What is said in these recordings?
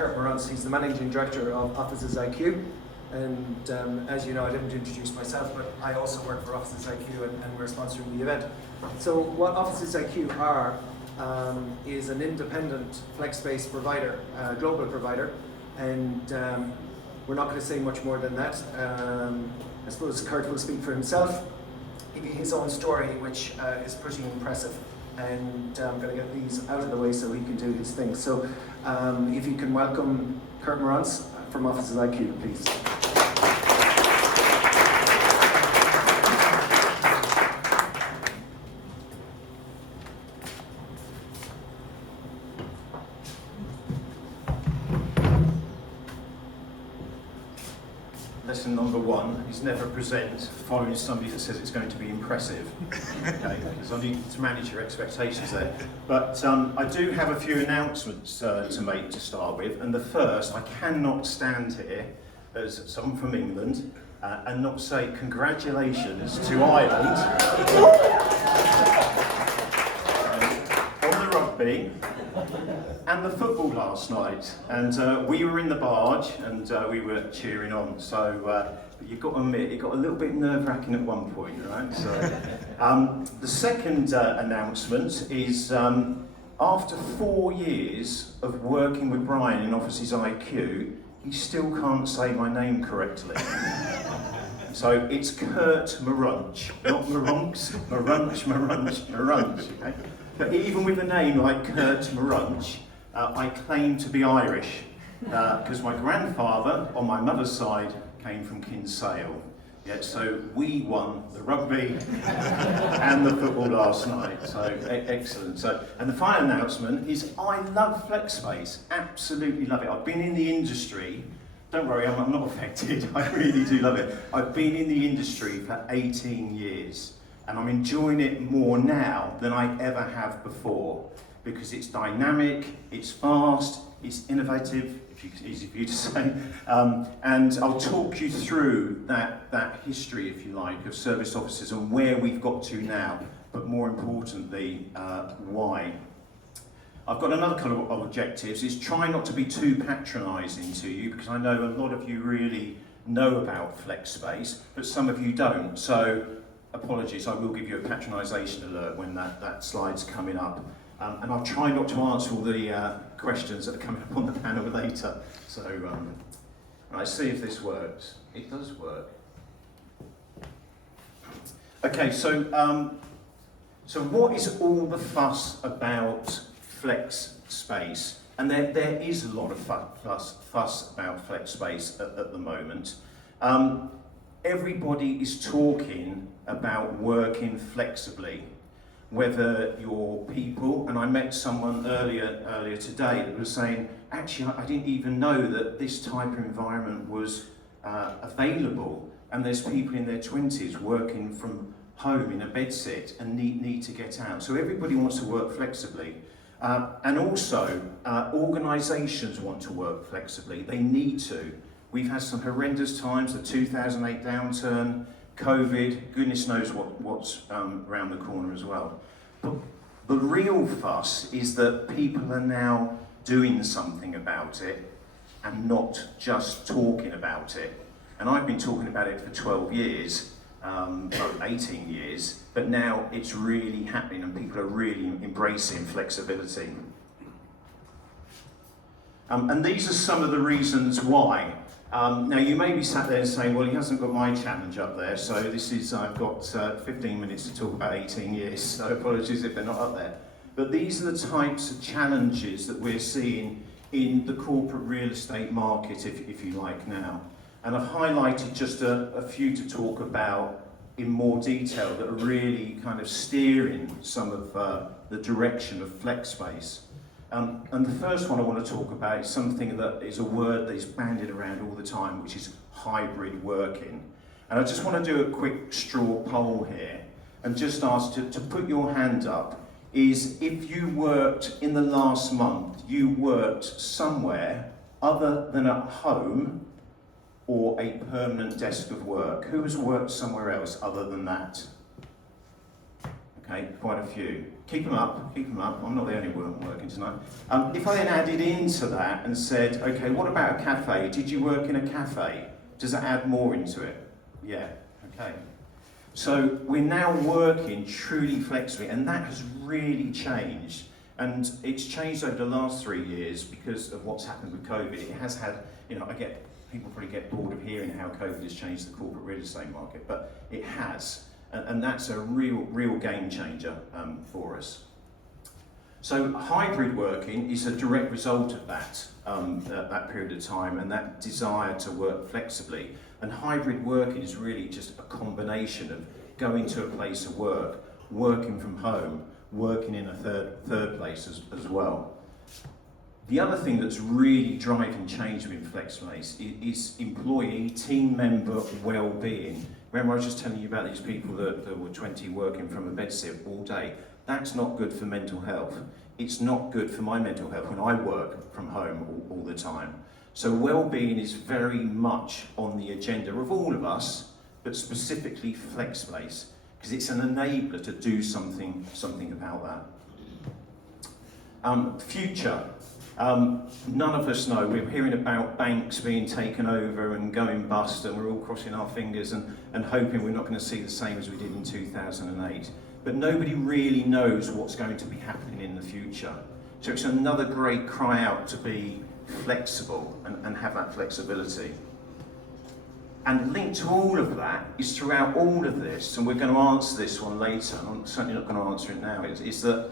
Kurt Mroncz. He's the Managing Director of Offices IQ. And as you know, I didn't introduce myself, but I also work for Offices IQ and we're sponsoring the event. So what Offices IQ are is an independent Flexspace provider, global provider, and we're not going to say much more than that. I suppose Kurt will speak for himself, give you his own story, which is pretty impressive. And I'm going to get these out of the way so he can do his thing. So if you can welcome Kurt Mroncz from Offices IQ, please. Lesson number one is never present following somebody that says it's going to be impressive. Okay, because I need to manage your expectations there. But I do have a few announcements to make to start with. And the first, I cannot stand here as someone from England and not say congratulations to Ireland on the rugby and the football last night, and we were in the barge and we were cheering on. So but you've got to admit, it got a little bit nerve-wracking at one point, right? So the second announcement is after 4 years of working with Brian in Offices IQ, he still can't say my name correctly. So it's Kurt Mroncz, not Mroncz, Mroncz. Okay? But even with a name like Kurt Mroncz, I claim to be Irish because my grandfather on my mother's side came from Kinsale. Yeah, so we won the rugby and the football last night. So excellent. So, and the final announcement is I love Flexspace. Absolutely love it. I've been in the industry. Don't worry, I'm not affected. I really do love it. I've been in the industry for 18 years. And I'm enjoying it more now than I ever have before because it's dynamic, it's fast, it's innovative, easy for you to say, and I'll talk you through that history, if you like, of service offices and where we've got to now, but more importantly, why. I've got another kind of objectives, is try not to be too patronising to you because I know a lot of you really know about Flexspace, but some of you don't. So apologies, I will give you a patronisation alert when that slide's coming up. And I'll try not to answer all the questions that are coming up on the panel later. So, let's see if this works. It does work. Okay, so what is all the fuss about Flexspace? And there is a lot of fuss about Flexspace at the moment. Everybody is talking about working flexibly, whether you're people, and I met someone earlier today that was saying, actually, I didn't even know that this type of environment was available, and there's people in their 20s working from home in a bedsit and need to get out. So everybody wants to work flexibly. And also, organisations want to work flexibly. They need to. We've had some horrendous times, the 2008 downturn, COVID, goodness knows what's around the corner as well. But the real fuss is that people are now doing something about it and not just talking about it. And I've been talking about it for 12 years, 18 years, but now it's really happening and people are really embracing flexibility. And these are some of the reasons why. Now you may be sat there saying, well, he hasn't got my challenge up there, so this is, I've got 15 minutes to talk about 18 years, so apologies if they're not up there. But these are the types of challenges that we're seeing in the corporate real estate market, if you like now. And I've highlighted just a few to talk about in more detail that are really kind of steering some of the direction of Flexspace. And the first one I want to talk about is something that is a word that is bandied around all the time, which is hybrid working. And I just want to do a quick straw poll here and just ask to put your hand up, is if you worked in the last month, you worked somewhere other than at home or a permanent desk of work. Who has worked somewhere else other than that? Okay, quite a few. Keep them up, keep them up. I'm not the only one working tonight. If I then added into that and said, okay, what about a cafe? Did you work in a cafe? Does that add more into it? Yeah, okay. So we're now working truly flexibly, and that has really changed. And it's changed over the last 3 years because of what's happened with COVID. It has had, people probably get bored of hearing how COVID has changed the corporate real estate market, but it has. And that's a real game changer for us. So hybrid working is a direct result of that period of time and that desire to work flexibly. And hybrid working is really just a combination of going to a place of work, working from home, working in a third place as well. The other thing that's really driving change within Flexspace is employee, team member well-being. Remember I was just telling you about these people that were 20 working from a bedsit all day. That's not good for mental health. It's not good for my mental health when I work from home all the time. So well-being is very much on the agenda of all of us, but specifically Flexspace, because it's an enabler to do something about that. Future. None of us know. We're hearing about banks being taken over and going bust, and we're all crossing our fingers and hoping we're not going to see the same as we did in 2008. But nobody really knows what's going to be happening in the future. So it's another great cry out to be flexible and have that flexibility. And linked to all of that is throughout all of this, and we're going to answer this one later, and I'm certainly not going to answer it now, is that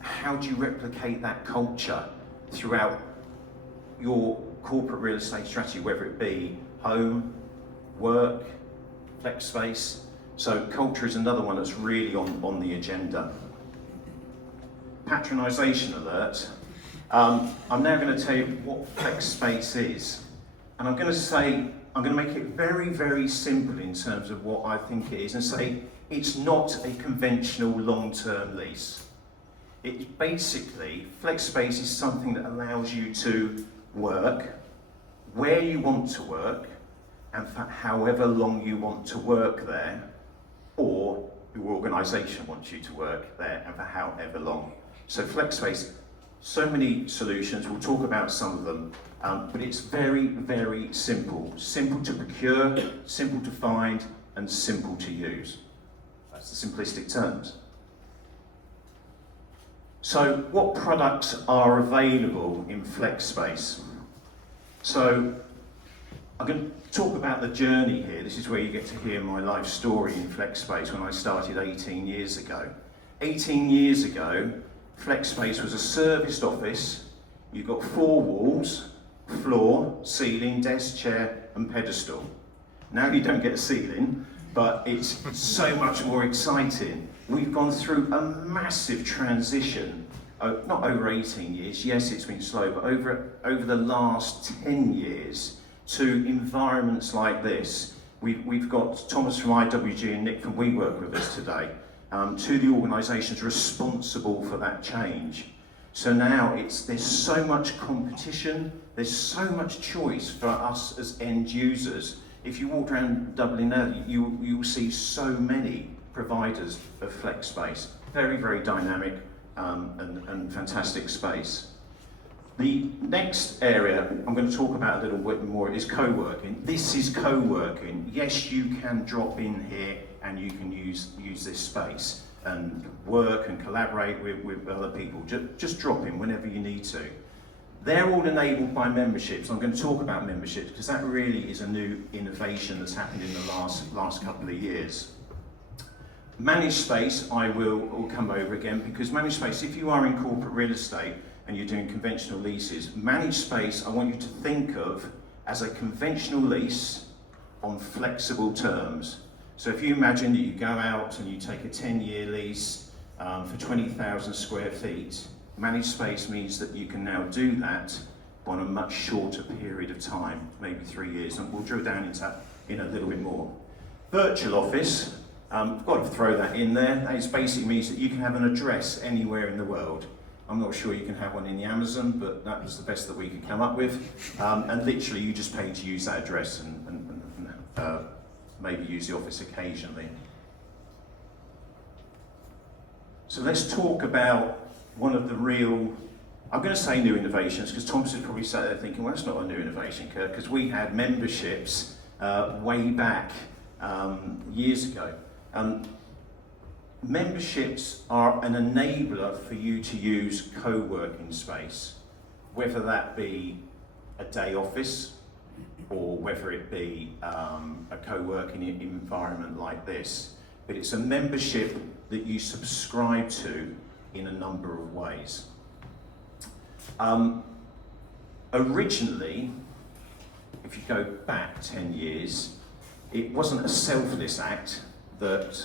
how do you replicate that culture throughout your corporate real estate strategy, whether it be home, work, flex space. So culture is another one that's really on the agenda. Patronisation alert. I'm now going to tell you what flex space is. And I'm going to make it very, very simple in terms of what I think it is, and say it's not a conventional long-term lease. It's basically, Flexspace is something that allows you to work where you want to work and for however long you want to work there, or your organisation wants you to work there and for however long. So Flexspace, so many solutions, we'll talk about some of them, but it's very, very simple. Simple to procure, simple to find, and simple to use. That's the simplistic terms. So what products are available in Flexspace? So I'm going to talk about the journey here. This is where you get to hear my life story in Flexspace when I started 18 years ago. 18 years ago, Flexspace was a serviced office. You've got 4 walls, floor, ceiling, desk, chair, and pedestal. Now you don't get a ceiling, but it's so much more exciting. We've gone through a massive transition, not over 18 years, yes it's been slow, but over the last 10 years to environments like this. We've got Thomas from IWG and Nick from WeWork with us today, two of the organisations responsible for that change. So now there's so much competition, there's so much choice for us as end users. If you walk around Dublin now, you will see so many providers of flex space. Very, very dynamic and fantastic space. The next area I'm going to talk about a little bit more is co-working. This is co-working. Yes, you can drop in here and you can use this space and work and collaborate with other people. Just drop in whenever you need to. They're all enabled by memberships. I'm going to talk about memberships because that really is a new innovation that's happened in the last couple of years. Managed space, I will come over again, because managed space, if you are in corporate real estate and you're doing conventional leases, managed space I want you to think of as a conventional lease on flexible terms. So if you imagine that you go out and you take a 10-year lease for 20,000 square feet, managed space means that you can now do that on a much shorter period of time, maybe 3 years, and we'll drill down into that in a little bit more. Virtual office, I've got to throw that in there. That basically means that you can have an address anywhere in the world. I'm not sure you can have one in the Amazon, but that was the best that we could come up with. And literally you just pay to use that address and maybe use the office occasionally. So let's talk about one of the real, I'm going to say new innovations, because Thomas is probably sat there thinking, well, that's not a new innovation, Kurt, because we had memberships way back years ago. Memberships are an enabler for you to use co-working space, whether that be a day office or whether it be a co-working environment like this. But it's a membership that you subscribe to in a number of ways. Originally, if you go back 10 years, it wasn't a selfless act that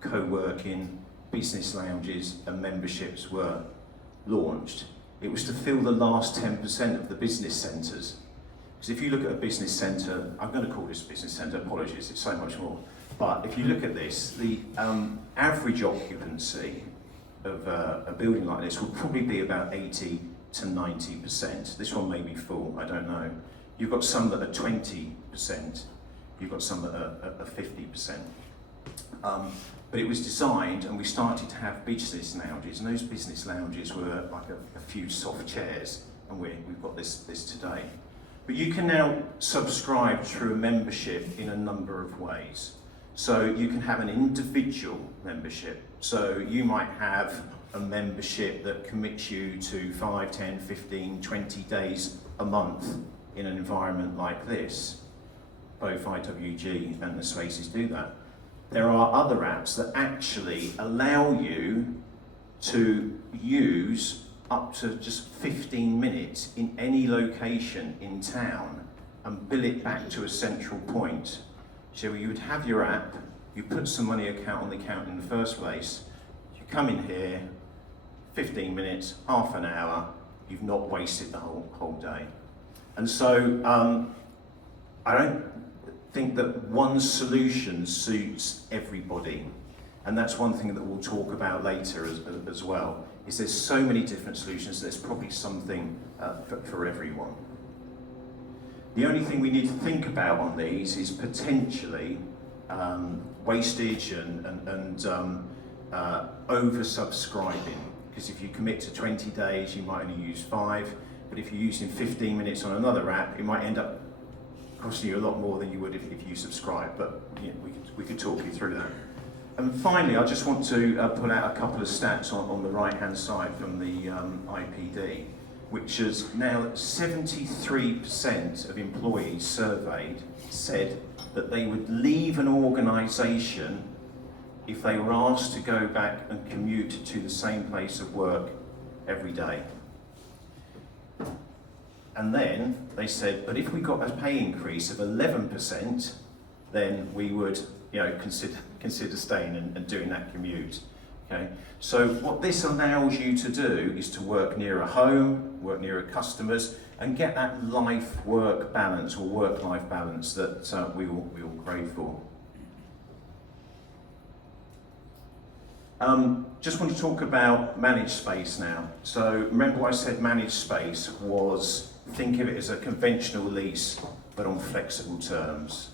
co-working, business lounges and memberships were launched. It was to fill the last 10% of the business centres. Because if you look at a business centre, I'm going to call this a business centre, apologies, it's so much more. But if you look at this, the average occupancy of a building like this would probably be about 80 to 90%. This one may be full, I don't know. You've got some that are 20%, you've got some that are 50%. But it was designed, and we started to have business lounges, and those business lounges were like a few soft chairs, and we've got this today. But you can now subscribe through a membership in a number of ways. So you can have an individual membership. So you might have a membership that commits you to 5, 10, 15, 20 days a month in an environment like this. Both IWG and the Spaces do that. There are other apps that actually allow you to use up to just 15 minutes in any location in town and bill it back to a central point. So you would have your app, you put some money on the account in the first place, you come in here, 15 minutes, half an hour, you've not wasted the whole day. And so I don't think that one solution suits everybody. And that's one thing that we'll talk about later as well, is there's so many different solutions, there's probably something for everyone. The only thing we need to think about on these is potentially wastage and over-subscribing. Because if you commit to 20 days, you might only use 5, but if you're using 15 minutes on another app, it might end up costing you a lot more than you would if you subscribe, but you know, we could talk you through that. And finally, I just want to put out a couple of stats on the right-hand side from the IPD, which is now 73% of employees surveyed said that they would leave an organisation if they were asked to go back and commute to the same place of work every day. And then they said, but if we got a pay increase of 11%, then we would, you know, consider staying and doing that commute. Okay. So what this allows you to do is to work nearer home, work nearer customers, and get that life-work balance or work-life balance that we all crave for. Just want to talk about managed space now. So remember I said managed space was, think of it as a conventional lease, but on flexible terms.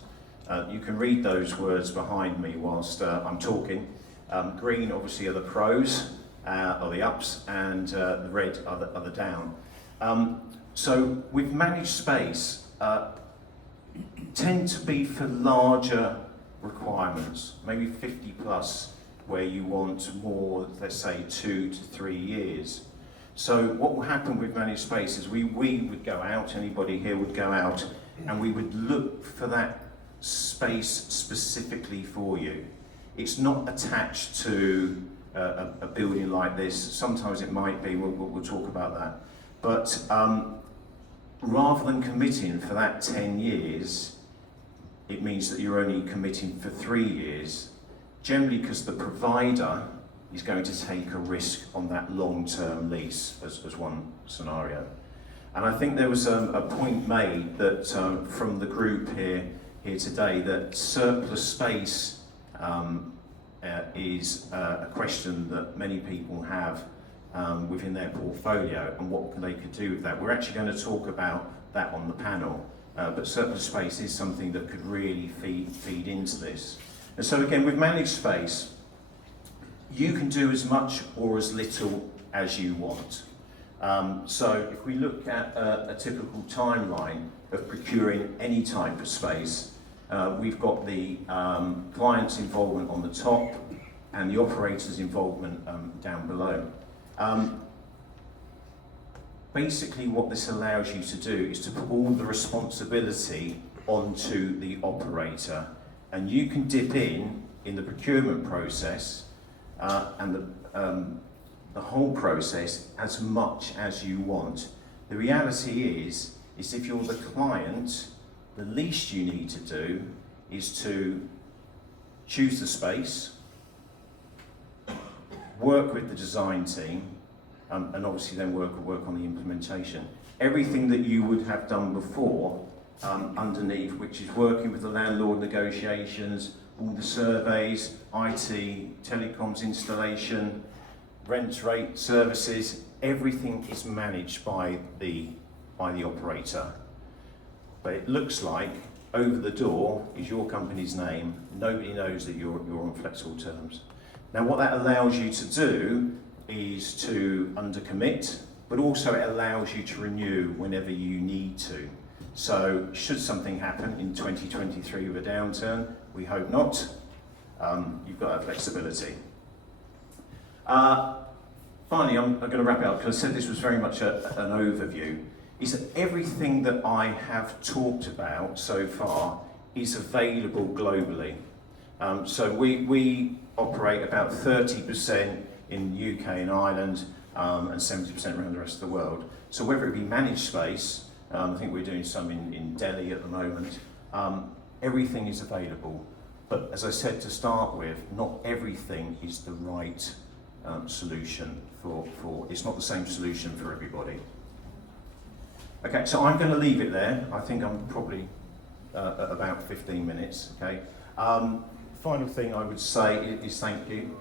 You can read those words behind me whilst I'm talking. Green obviously are the pros, are the ups, and the red are the down. So with managed space, tend to be for larger requirements, maybe 50 plus, where you want more, let's say 2 to 3 years. So what will happen with managed space is we would go out, anybody here would go out, and we would look for that space specifically for you. It's not attached to a building like this. Sometimes it might be, we'll talk about that. But rather than committing for that 10 years, it means that you're only committing for 3 years, generally because the provider is going to take a risk on that long-term lease as one scenario. And I think there was a point made that from the group here today that surplus space is a question that many people have within their portfolio and what they could do with that. We're actually going to talk about that on the panel, but surplus space is something that could really feed into this. And so again, with managed space, you can do as much or as little as you want. So if we look at a typical timeline of procuring any type of space, we've got the client's involvement on the top and the operator's involvement down below. Basically what this allows you to do is to put all the responsibility onto the operator, and you can dip in the procurement process and the whole process as much as you want. The reality is if you're the client, the least you need to do is to choose the space, work with the design team, and obviously then work on the implementation. Everything that you would have done before underneath, which is working with the landlord negotiations, all the surveys, IT, telecoms installation, rent rate, services, everything is managed by the operator. But it looks like over the door is your company's name. Nobody knows that you're on flexible terms. Now what that allows you to do is to undercommit, but also it allows you to renew whenever you need to. So should something happen in 2023 with a downturn, we hope not, you've got that flexibility. Finally, I'm going to wrap it up because I said this was very much an overview, is that everything that I have talked about so far is available globally. So we operate about 30% in the UK and Ireland, and 70% around the rest of the world. So whether it be managed space, I think we're doing some in Delhi at the moment, everything is available. But as I said to start with, not everything is the right solution for it's not the same solution for everybody. Okay, so I'm going to leave it there. I think I'm probably at about 15 minutes, okay? Final thing I would say is thank you.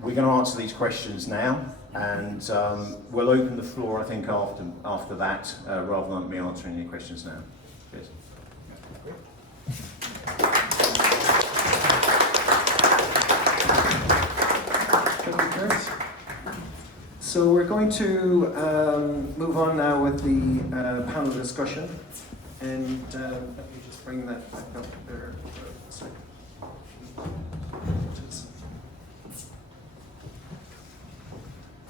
We're going to answer these questions now, and we'll open the floor, I think, after that, rather than me answering any questions now. Cheers. Thank you, Kurt. So we're going to move on now with the panel discussion, and let me just bring that back up there for a second.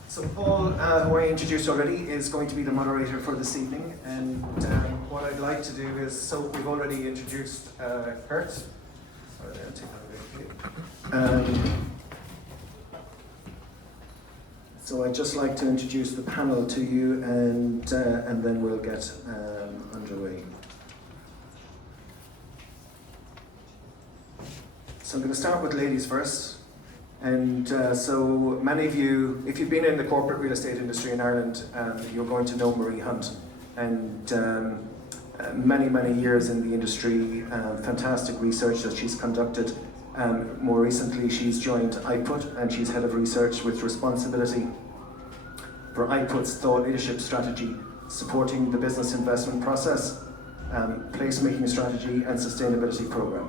So Paul, who I introduced already, is going to be the moderator for this evening, and what I'd like to do is, so we've already introduced Kurt. Sorry, I'll take that away from you. So I'd just like to introduce the panel to you, and then we'll get underway. So I'm going to start with ladies first. And so many of you, if you've been in the corporate real estate industry in Ireland, you're going to know Marie Hunt. And many years in the industry, fantastic research that she's conducted. More recently, she's joined IPUT, and she's head of research with responsibility for IPUT's thought leadership strategy, supporting the business investment process, placemaking strategy, and sustainability program.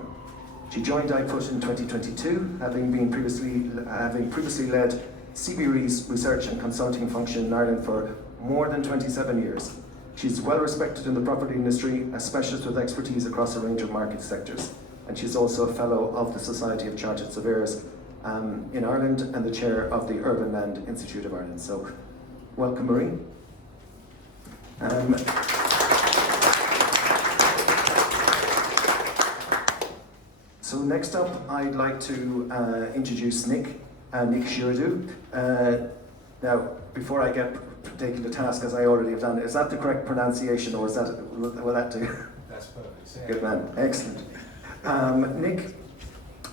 She joined IPUT in 2022, having previously led CBRE's research and consulting function in Ireland for more than 27 years. She's well respected in the property industry, a specialist with expertise across a range of market sectors. And she's also a fellow of the Society of Chartered Surveyors in Ireland and the chair of the Urban Land Institute of Ireland. So, welcome, Marie. So next up, I'd like to introduce Nick Giraudeau. Now, before I get taken to task, as I already have done, is that the correct pronunciation, or is that, will that do? That's perfect. Yeah. Good man, excellent. Nick,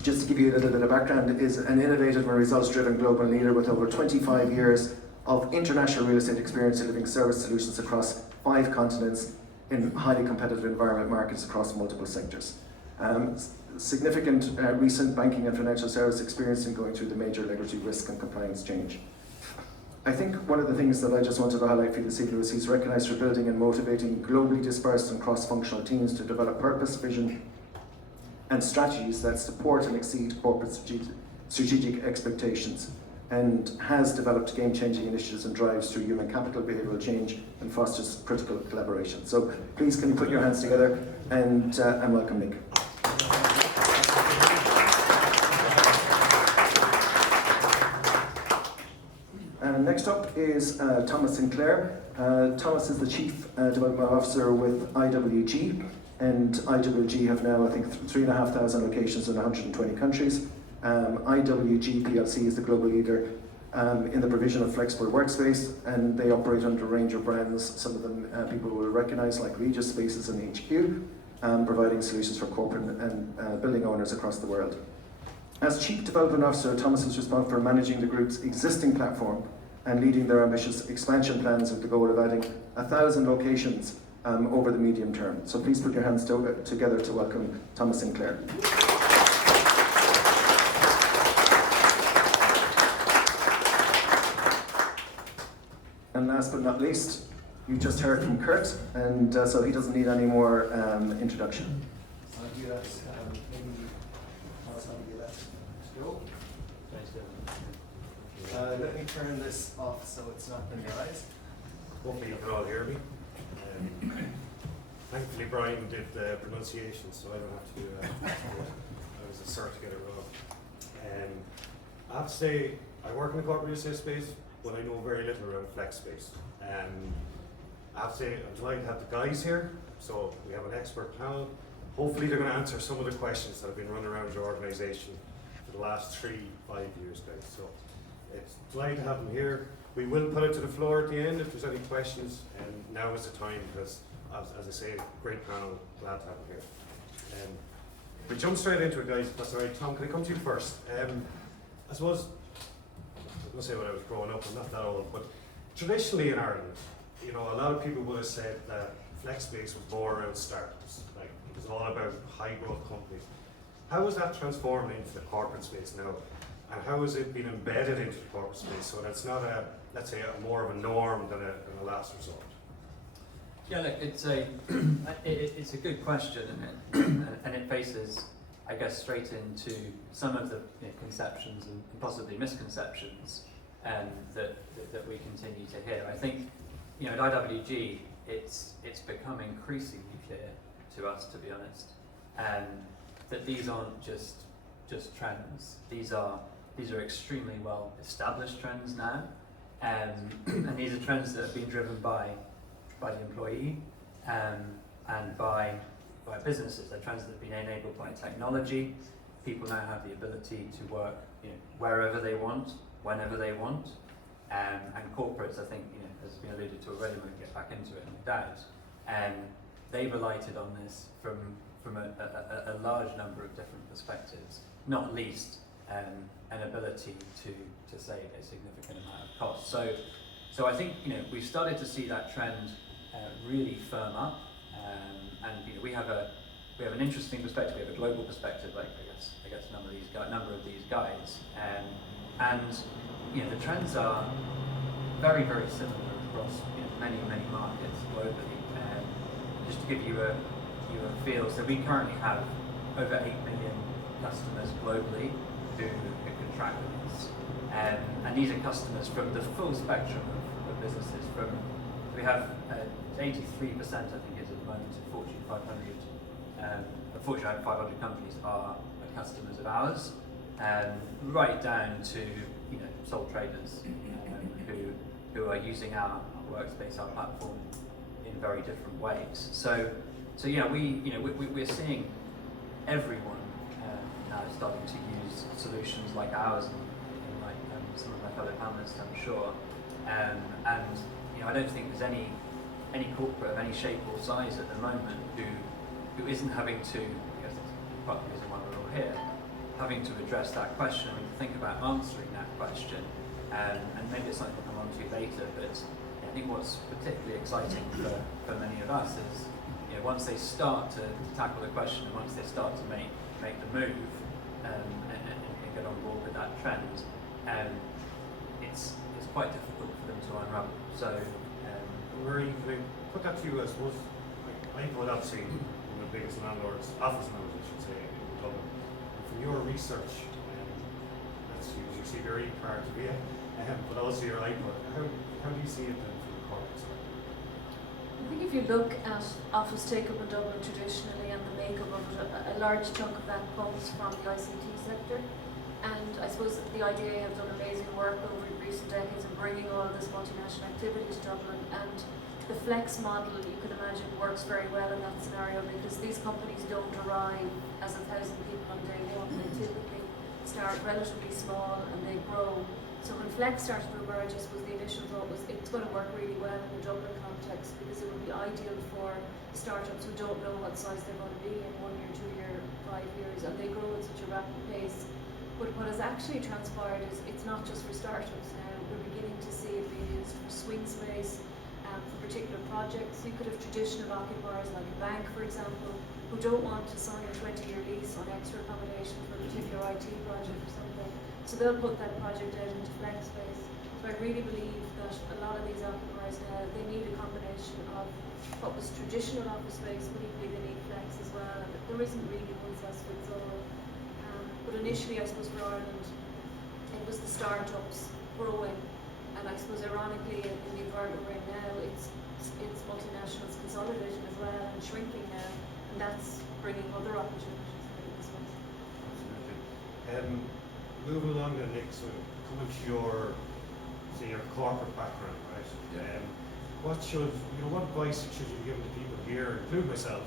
just to give you a little bit of background, is an innovative and results-driven global leader with over 25 years of international real estate experience delivering service solutions across 5 continents in highly competitive environment markets across multiple sectors. Significant recent banking and financial service experience in going through the major legacy risk and compliance change. I think one of the things that I just wanted to highlight for you this evening was he's recognised for building and motivating globally dispersed and cross-functional teams to develop purpose, vision, and strategies that support and exceed corporate strategic expectations, and has developed game-changing initiatives and drives through human capital, behavioural change, and fosters critical collaboration. So please can you put your hands together and welcome Nick. And next up is Thomas Sinclair. Thomas is the Chief Development Officer with IWG, and IWG have now, I think, 3,500 locations in 120 countries. IWG PLC is the global leader in the provision of flexible workspace, and they operate under a range of brands. Some of them people will recognise, like Regis Spaces and HQ, providing solutions for corporate and building owners across the world. As Chief Development Officer, Thomas is responsible for managing the group's existing platform and leading their ambitious expansion plans with the goal of adding 1,000 locations over the medium term. So please put your hands together to welcome Thomas Sinclair. And last but not least, you just heard from Kurt, and so he doesn't need any more introduction. You guys, maybe tell us how to do that. Go. Let me turn this off so it's not in your eyes. Hopefully you can all hear me. Thankfully Brian did the pronunciation, so I don't have to I was a cert to get it wrong. I have to say, I work in the corporate real estate space, but I know very little around Flexspace. I have to say, I'm delighted to have the guys here, so we have an expert panel. Hopefully they're going to answer some of the questions that have been running around your organisation for the last 3-5 years, guys. So it's delighted to have them here. We will put it to the floor at the end if there's any questions, and now is the time because, as I say, great panel, glad to have them here. We jump straight into it, guys, if that's all right. Tom, can I come to you first? I suppose, I'm going to say when I was growing up, I'm not that old, but traditionally in Ireland, you know, a lot of people would have said that Flexspace was more around startups, like it was all about high growth companies. How has that transformed into the corporate space now? And how has it been embedded into the corporate space so that it's not a, let's say, more of a norm than a last resort? Yeah, look, it's a good question, isn't it? And it faces, I guess, straight into some of the conceptions and possibly misconceptions that we continue to hear. I think, at IWG, it's become increasingly clear to us, to be honest, that these aren't just trends. These are extremely well established trends now, and these are trends that have been driven by the employee and by businesses. They're trends that have been enabled by technology. People now have the ability to work wherever they want, whenever they want, and corporates, I think, as has been alluded to already, we'll get back into it, no doubt, they've alighted on this from a large number of different perspectives, not least an ability to save a significant amount of cost. So I think we've started to see that trend really firm up, and we have an interesting perspective. We have a global perspective, like I guess a number of these guys, and the trends are very, very similar across many markets globally. Just to give you a feel, so we currently have over 8 million customers globally who contract with us, and these are customers from the full spectrum of businesses. We have 83%, I think, is at the moment of Fortune 500. Fortune 500 companies are customers of ours, right down to sole traders who are using our workspace, our platform, in very different ways. So yeah, we're seeing everyone now starting to use solutions like ours and like some of my fellow panelists, I'm sure. And I don't think there's any corporate of any shape or size at the moment who isn't having to, I guess that's part of the reason why we're all here, having to address that question and to think about answering that question. And maybe it's something we'll come on to later, but I think what's particularly exciting for many of us is once they start to tackle the question and once they start to make the move and get on board with that trend, it's quite difficult for them to unravel. So, Marie, can I put that to you? I suppose I would obviously one of the biggest landlords, office landlords, I should say, in Dublin. And from your research, it's your CBRE part of it, but also your IPUT. How do you see it then from the corporate side? I think if you look at office take-up in Dublin traditionally and the makeup of it, a large chunk of that comes from the ICT sector. And I suppose the IDA have done amazing work over recent decades in bringing all of this multinational activity to Dublin. And the flex model, you can imagine, works very well in that scenario because these companies don't arrive as 1,000 people on day one. They typically start relatively small and they grow. So when flex started to emerge, I suppose the initial thought was it's going to work really well in the Dublin context because it would be ideal for startups who don't know what size they're going to be in 1 year, 2 year, 5 years, and they grow at such a rapid pace. But what has actually transpired is it's not just for startups now. We're beginning to see it being used for swing space, for particular projects. You could have traditional occupiers like a bank, for example, who don't want to sign a 20-year lease on extra accommodation for a particular IT project or something. So they'll put that project out into Flexspace. So I really believe that a lot of these occupiers now, they need a combination of what was traditional office space, but equally they need flex as well. And there isn't really one size fits all. But initially, I suppose for Ireland, it was the startups growing. And I suppose ironically, in the environment we're in now, it's multinationals consolidating as well and shrinking now. And that's bringing other opportunities as well. Absolutely. Moving along then, Nick, so coming to your corporate background, right? Yeah. What advice should you be giving to people here, including myself?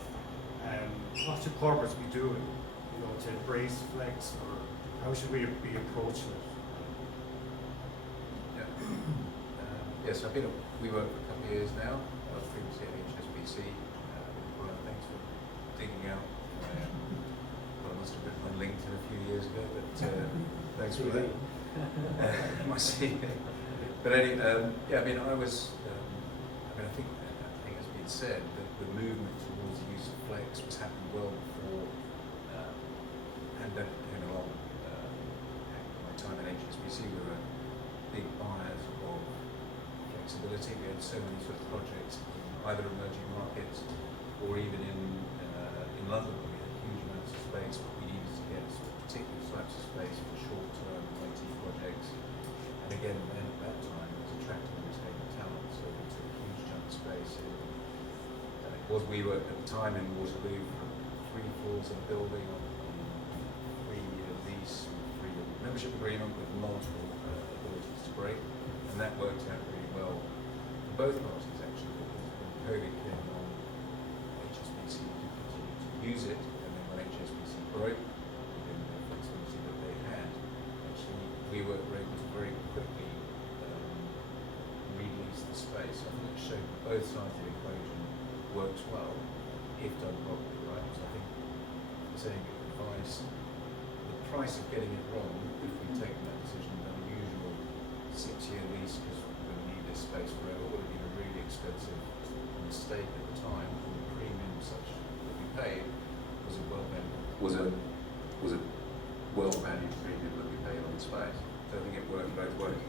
What should corporates be doing, to embrace flex, or how should we be approaching it? Yeah. Yes, I've been at WeWork for a couple of years now. I was previously at HSBC. Thanks for digging out. I must have been on LinkedIn a few years ago, but thanks for that. My CV. But anyway, I was. I think has been said that the movement towards the use of flex was happening well before pandemic came along. My time at HSBC, we were big buyers of flexibility. We had so many sort of projects in either emerging markets or even in London. We had huge amounts of space, but we needed to get particular types of space for short-term IT projects. And again, then at that time, it was attracting and retaining talent, so we took a huge chunk of space in. It was WeWork at the time in Waterloo, 3 floors of a building on 3-year lease, 3-year membership agreement with multiple abilities to break, and that worked out really well for both parties actually. When COVID came along, HSBC did continue to use it, and then when HSBC broke, given the flexibility that they had, actually WeWork were able to very quickly release the space. I think it showed that both sides of the equation works well if done properly, right? So I think saying advice, the price of getting it wrong, if we'd taken that decision, done a usual 6-year lease because we're going to need this space forever, would have been a really expensive mistake at the time. And the premium such that we paid was a well-valued premium that we paid on the space. So I think it worked both ways.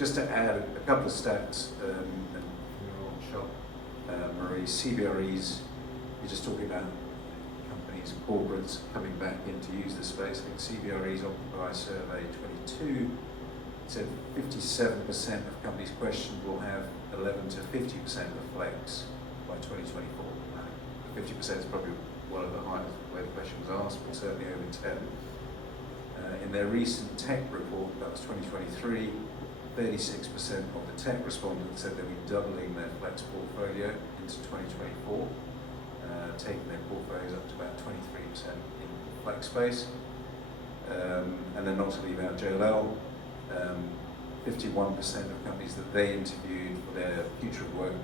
Just to add a couple of stats from your old shop, Marie, CBREs, you're just talking about companies and corporates coming back in to use the space. I think CBRE's Occupy Survey 22 said 57% of companies questioned will have 11 to 50% of flex by 2024. 50% is probably one of the highest where the question was asked, but certainly over 10. In their recent tech report, that was 2023, 36% of the tech respondents said they'll be doubling their flex portfolio into 2024, taking their portfolios up to about 23% in flex space. And then not to leave out JLL, 51% of companies that they interviewed for their future of work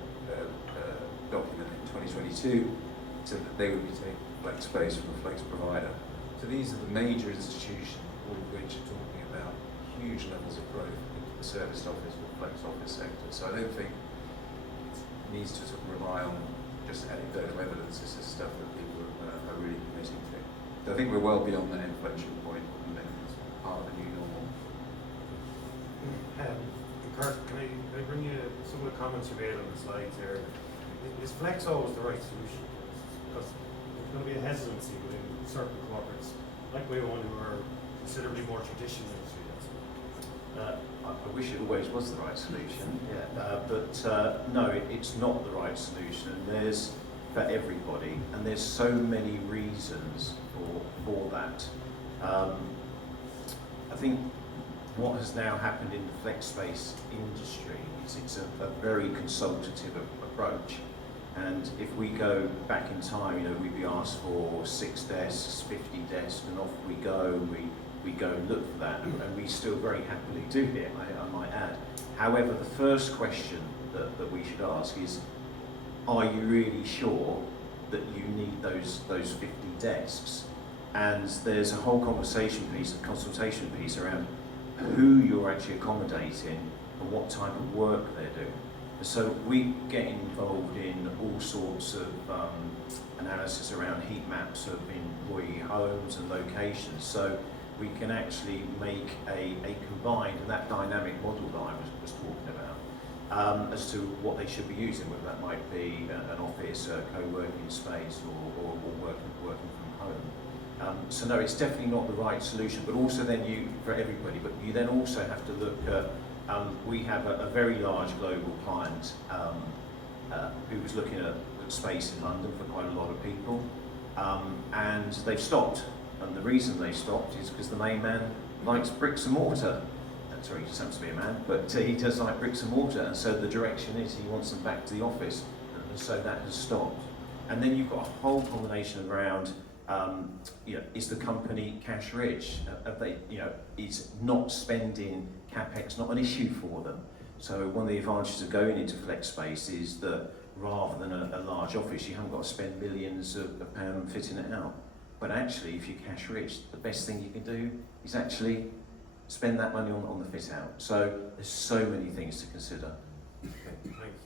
document in 2022 said that they would be taking flex space from a flex provider. So these are the major institutions, all of which are talking about huge levels of growth into the serviced office or flex office sector. So I don't think it needs to sort of rely on just anecdotal evidence. This is stuff that people are really committing to. So I think we're well beyond that inflection point, and then it's part of the new normal. Kurt, can I bring you some of the comments you made on the slides here? Is flex always the right solution? Because there's going to be a hesitancy within certain corporates, like my own, who are considerably more traditional. I wish it always was the right solution, but no, it's not the right solution. There's for everybody, and there's so many reasons for that. I think what has now happened in the Flexspace industry is it's a very consultative approach. And if we go back in time, we'd be asked for 6 desks, 50 desks, and off we go. We go and look for that, and we still very happily do it, I might add. However, the first question that we should ask is, are you really sure that you need those 50 desks? And there's a whole consultation piece around who you're actually accommodating and what type of work they're doing. So we get involved in all sorts of analysis around heat maps of employee homes and locations. So we can actually make a combined, and that dynamic model that I was talking about, as to what they should be using, whether that might be an office, a co-working space, or working from home. So no, it's definitely not the right solution, but also then for everybody, but you then also have to look at, we have a very large global client who was looking at space in London for quite a lot of people, and they've stopped. And the reason they stopped is because the main man likes bricks and mortar. Sorry, he just happens to be a man, but he does like bricks and mortar, and so the direction is he wants them back to the office, and so that has stopped. And then you've got a whole combination around, is the company cash rich? Is not spending capex not an issue for them? So one of the advantages of going into Flexspace is that rather than a large office, you haven't got to spend millions of pounds fitting it out. But actually, if you're cash rich, the best thing you can do is actually spend that money on the fit out. So there's so many things to consider. Okay, thanks.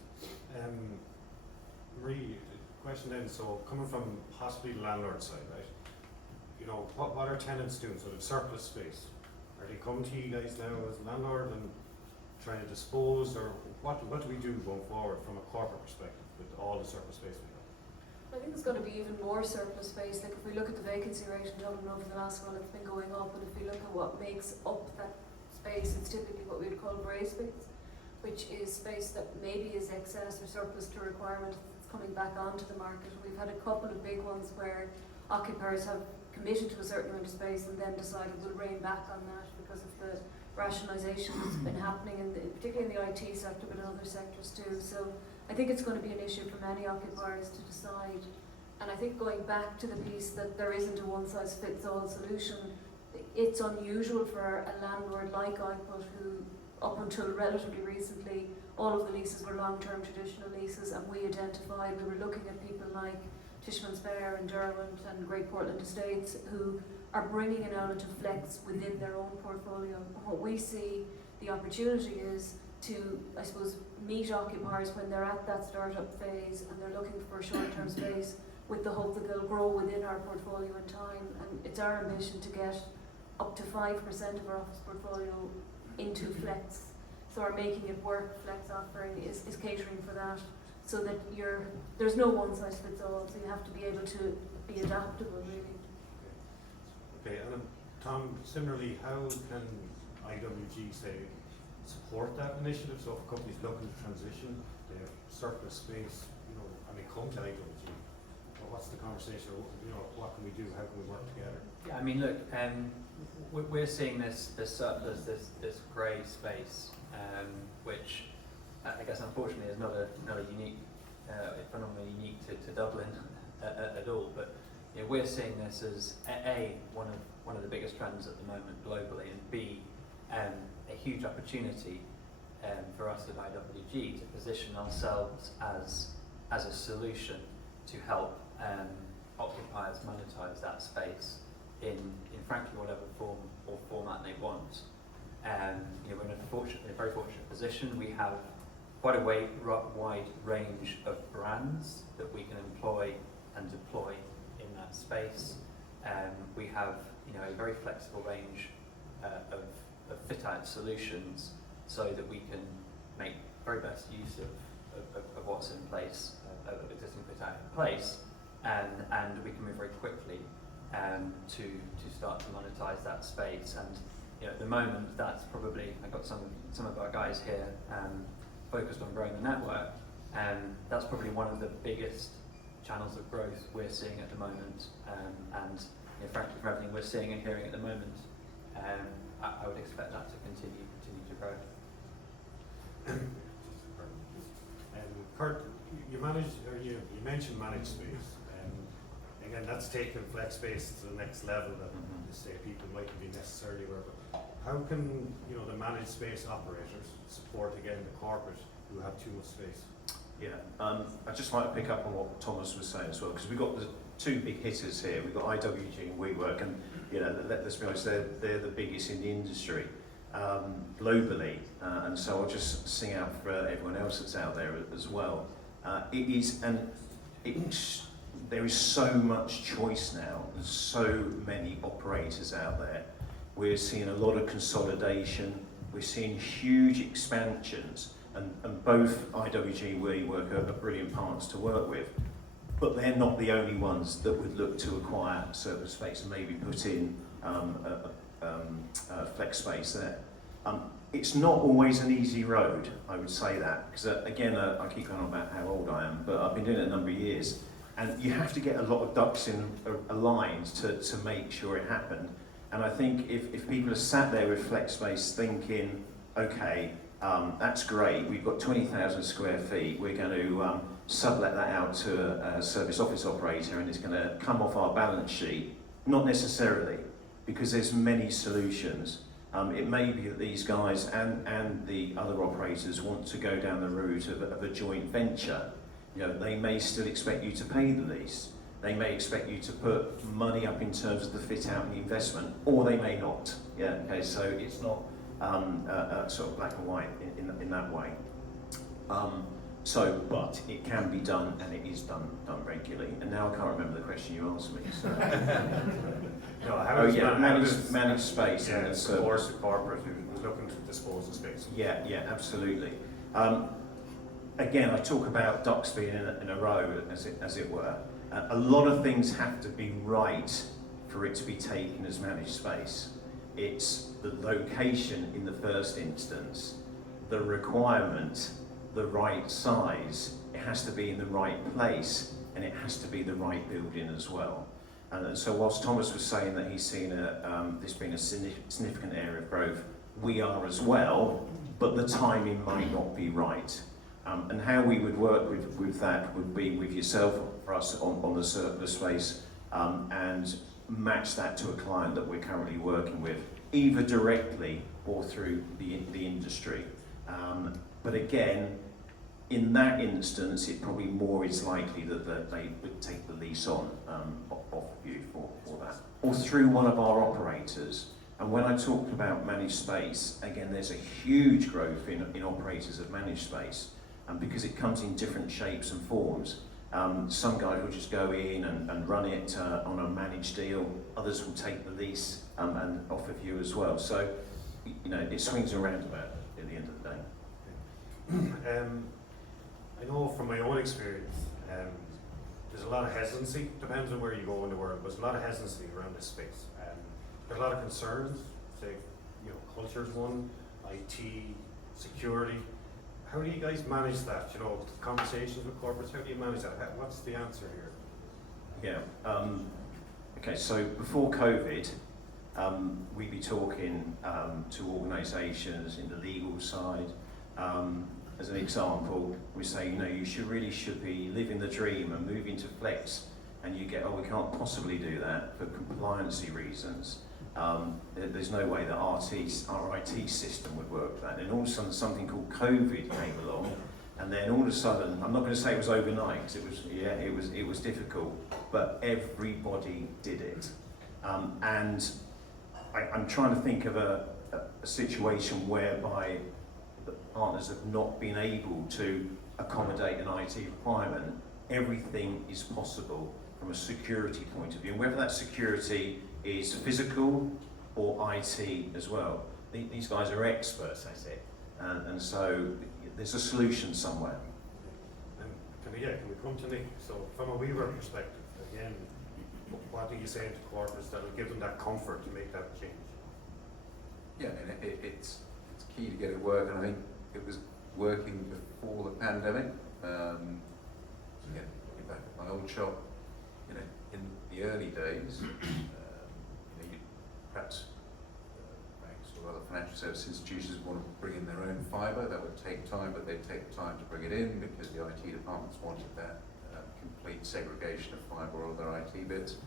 Marie, question then, so coming from possibly the landlord side, right? What are tenants doing? So the surplus space, are they coming to you guys now as a landlord and trying to dispose, or what do we do going forward from a corporate perspective with all the surplus space we have? I think there's going to be even more surplus space. Like if we look at the vacancy rate in Dublin over the last while, it's been going up, and if we look at what makes up that space, it's typically what we'd call grey space, which is space that maybe is excess or surplus to requirement that's coming back onto the market. We've had a couple of big ones where occupiers have committed to a certain amount of space and then decided we'll rein back on that because of the rationalisation that's been happening, particularly in the IT sector, but in other sectors too. So I think it's going to be an issue for many occupiers to decide. And I think going back to the piece that there isn't a one-size-fits-all solution, it's unusual for a landlord like IPUT, who up until relatively recently, all of the leases were long-term traditional leases, and we were looking at people like Tishman's Fair and Derwent and Great Portland Estates, who are bringing an element of flex within their own portfolio. And what we see the opportunity is to, I suppose, meet occupiers when they're at that startup phase and they're looking for a short-term space, with the hope that they'll grow within our portfolio in time. And it's our ambition to get up to 5% of our office portfolio into flex. So our Making It Work flex offering is catering for that, so that there's no one-size-fits-all, so you have to be able to be adaptable, really. Okay, and Tom, similarly, how can IWG say support that initiative? So if a company's looking to transition, they have surplus space, and they come to IWG, what's the conversation? What can we do? How can we work together? Yeah, I mean, look, we're seeing this surplus, this grey space, which I guess unfortunately is not a unique phenomenon unique to Dublin at all. But we're seeing this as one of the biggest trends at the moment globally, and B, a huge opportunity for us at IWG to position ourselves as a solution to help occupiers monetize that space in frankly whatever form or format they want. We're in a very fortunate position. We have quite a wide range of brands that we can employ and deploy in that space. We have a very flexible range of fit-out solutions, so that we can make very best use of what's in place, of existing fit-out in place, and we can move very quickly to start to monetize that space. And at the moment, that's probably, I've got some of our guys here focused on growing the network, and that's probably one of the biggest channels of growth we're seeing at the moment, and frankly, from everything we're seeing and hearing at the moment, I would expect that to continue to grow. Kurt, you mentioned managed space. Again, that's taken Flexspace to the next level that say people mightn't be necessarily aware of. How can the managed space operators support again the corporate who have too much space? Yeah, I'd just like to pick up on what Thomas was saying as well, because we've got the two big hitters here. We've got IWG and WeWork, and let's be honest, they're the biggest in the industry globally, and so I'll just sing out for everyone else that's out there as well. There is so much choice now. There's so many operators out there. We're seeing a lot of consolidation. We're seeing huge expansions, and both IWG and WeWork are brilliant partners to work with. But they're not the only ones that would look to acquire surplus space and maybe put in Flexspace there. It's not always an easy road, I would say that, because again, I keep going on about how old I am, but I've been doing it a number of years, and you have to get a lot of ducks aligned to make sure it happened. And I think if people are sat there with Flexspace thinking, okay, that's great, we've got 20,000 square feet, we're going to sublet that out to a service office operator and it's going to come off our balance sheet, not necessarily, because there's many solutions. It may be that these guys and the other operators want to go down the route of a joint venture. They may still expect you to pay the lease. They may expect you to put money up in terms of the fit out and the investment, or they may not. Yeah. Okay. So it's not sort of black and white in that way. But it can be done, and it is done regularly. And now I can't remember the question you asked me. So. Managed space. Yeah, it's of course the corporate who's looking to dispose of space. Yeah, absolutely. Again, I talk about ducks being in a row, as it were. A lot of things have to be right for it to be taken as managed space. It's the location in the first instance, the requirement, the right size, it has to be in the right place, and it has to be the right building as well. And so whilst Thomas was saying that he's seen this being a significant area of growth, we are as well, but the timing might not be right. And how we would work with that would be with yourself, for us on the surplus space, and match that to a client that we're currently working with, either directly or through the industry. But again, in that instance, it probably more is likely that they would take the lease on off you for that, or through one of our operators. And when I talked about managed space, again, there's a huge growth in operators of managed space, because it comes in different shapes and forms. Some guys will just go in and run it on a managed deal. Others will take the lease and offer you as well. So, it swings around about at the end of the day. I know from my own experience, there's a lot of hesitancy, depends on where you go in the world, but there's a lot of hesitancy around this space. There's a lot of concerns, say, culture's one, IT, security. How do you guys manage that? Conversations with corporates, how do you manage that? What's the answer here? Yeah. Okay, so before COVID, we'd be talking to organisations in the legal side. As an example, we say, you should be living the dream and moving to Flex, and you get, we can't possibly do that for compliancy reasons. There's no way that our IT system would work for that. And all of a sudden, something called COVID came along, and then all of a sudden, I'm not going to say it was overnight, because it was difficult, but everybody did it. And I'm trying to think of a situation whereby the partners have not been able to accommodate an IT requirement. Everything is possible from a security point of view, and whether that security is physical or IT as well. These guys are experts at it, and so there's a solution somewhere. And can we come to Nick? So from a WeWork perspective, again, what do you say to corporates that will give them that comfort to make that change? yeah, I mean, it's key to get it working. I think it was working before the pandemic. Again, looking back at my old shop, you know, in the early days, you know, you perhaps banks or other financial service institutions want to bring in their own fibre. That would take time, but they'd take time to bring it in because the IT departments wanted that complete segregation of fibre or other IT bits.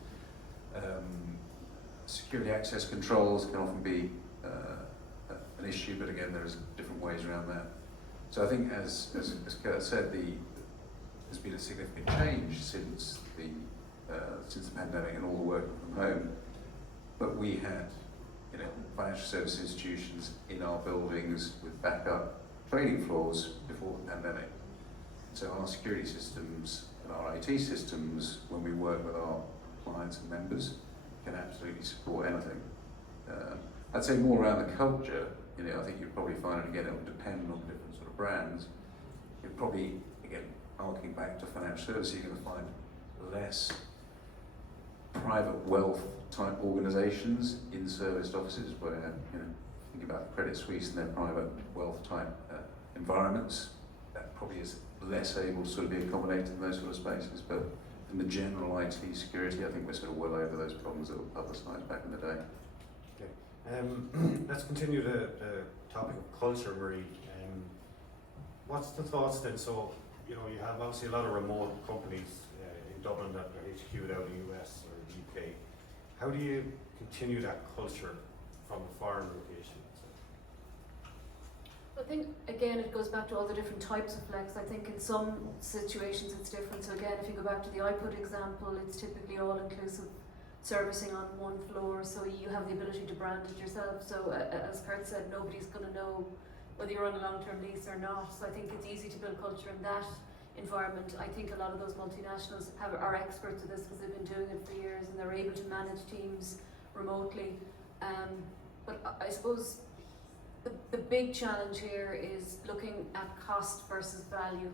Security access controls can often be an issue, but again, there's different ways around that. So I think, as Kurt said, there's been a significant change since the pandemic and all the work from home. But we had, you know, financial service institutions in our buildings with backup trading floors before the pandemic. So our security systems and our IT systems, when we work with our clients and members, can absolutely support anything. I'd say more around the culture. You know, I think you'll probably find it again. It will depend on different sort of brands. You'll probably, again, harking back to financial services, you're going to find less private wealth type organisations in serviced offices, where, you know, think about Credit Suisse and their private wealth type environments. That probably is less able to sort of be accommodated in those sort of spaces. But in the general IT security, I think we're sort of well over those problems that were publicised back in the day. Okay. Let's continue the topic of culture, Marie. What's the thoughts then? So, you know, you have obviously a lot of remote companies in Dublin that are HQ'd out in the US or the UK. How do you continue that culture from a foreign location? I think, again, it goes back to all the different types of flex. I think in some situations it's different. So again, if you go back to the IPUT example, it's typically all-inclusive servicing on one floor, so you have the ability to brand it yourself. So as Kurt said, nobody's going to know whether you're on a long-term lease or not. So I think it's easy to build culture in that environment. I think a lot of those multinationals are experts at this because they've been doing it for years and they're able to manage teams remotely. But I suppose the big challenge here is looking at cost versus value.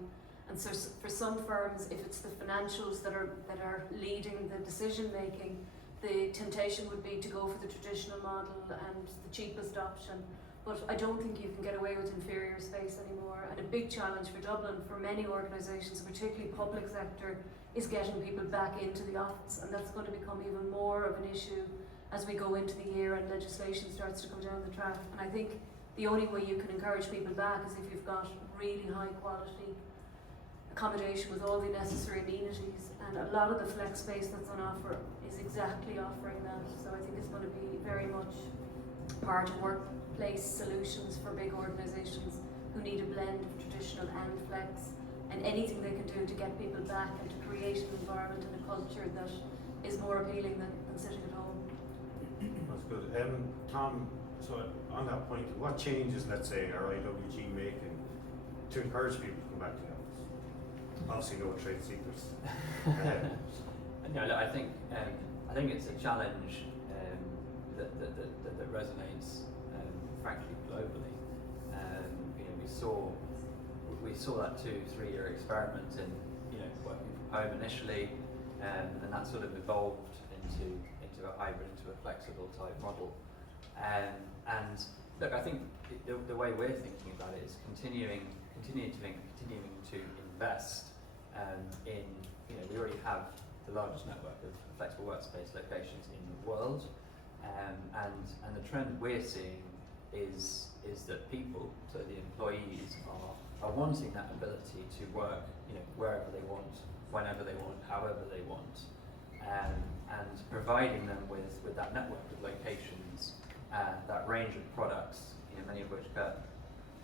And so for some firms, if it's the financials that are leading the decision making, the temptation would be to go for the traditional model and the cheapest option. But I don't think you can get away with inferior space anymore. And a big challenge for Dublin, for many organisations, particularly public sector, is getting people back into the office. And that's going to become even more of an issue as we go into the year and legislation starts to come down the track. And I think the only way you can encourage people back is if you've got really high quality accommodation with all the necessary amenities, and a lot of the flex space that's on offer is exactly offering that. So I think it's going to be very much part of workplace solutions for big organisations who need a blend of traditional and flex, and anything they can do to get people back and to create an environment and a culture that is more appealing than sitting at home. That's good. Tom, so on that point, what changes, let's say, are IWG making to encourage people to come back to the office? Obviously, no trade secrets. No, look, I think it's a challenge that resonates, frankly, globally. You know, we saw that 2-3 year experiment in, you know, working from home initially, and that sort of evolved into a hybrid, into a flexible type model. And look, I think the way we're thinking about it is continuing to invest in, you know, we already have the largest network of flexible workspace locations in the world, and the trend we're seeing is that people, so the employees, are wanting that ability to work, you know, wherever they want, whenever they want, however they want, and providing them with that network of locations, that range of products, you know, many of which Kurt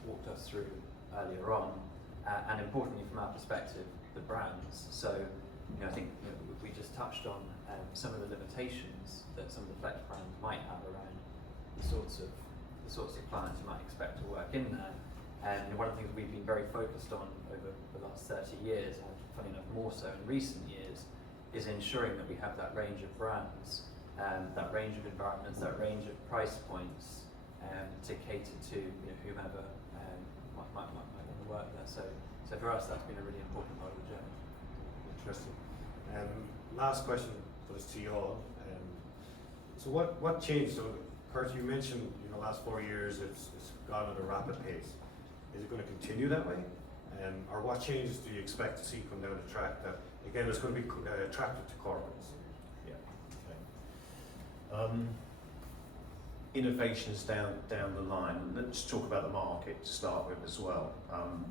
walked us through earlier on, and importantly from our perspective, the brands. So, you know, I think, you know, we just touched on some of the limitations that some of the flex brands might have around the sorts of clients you might expect to work in there. And one of the things we've been very focused on over the last 30 years, and funny enough more so in recent years, is ensuring that we have that range of brands, that range of environments, that range of price points, to cater to, you know, whomever might want to work there. So for us, that's been a really important part of the journey. Interesting. Last question, but it's to you all. So what changed? So Kurt, you mentioned the last 4 years it's gone at a rapid pace. Is it going to continue that way? Or what changes do you expect to see come down the track that, again, is going to be attractive to corporates? Yeah. Okay. Innovations down the line. Let's talk about the market to start with as well.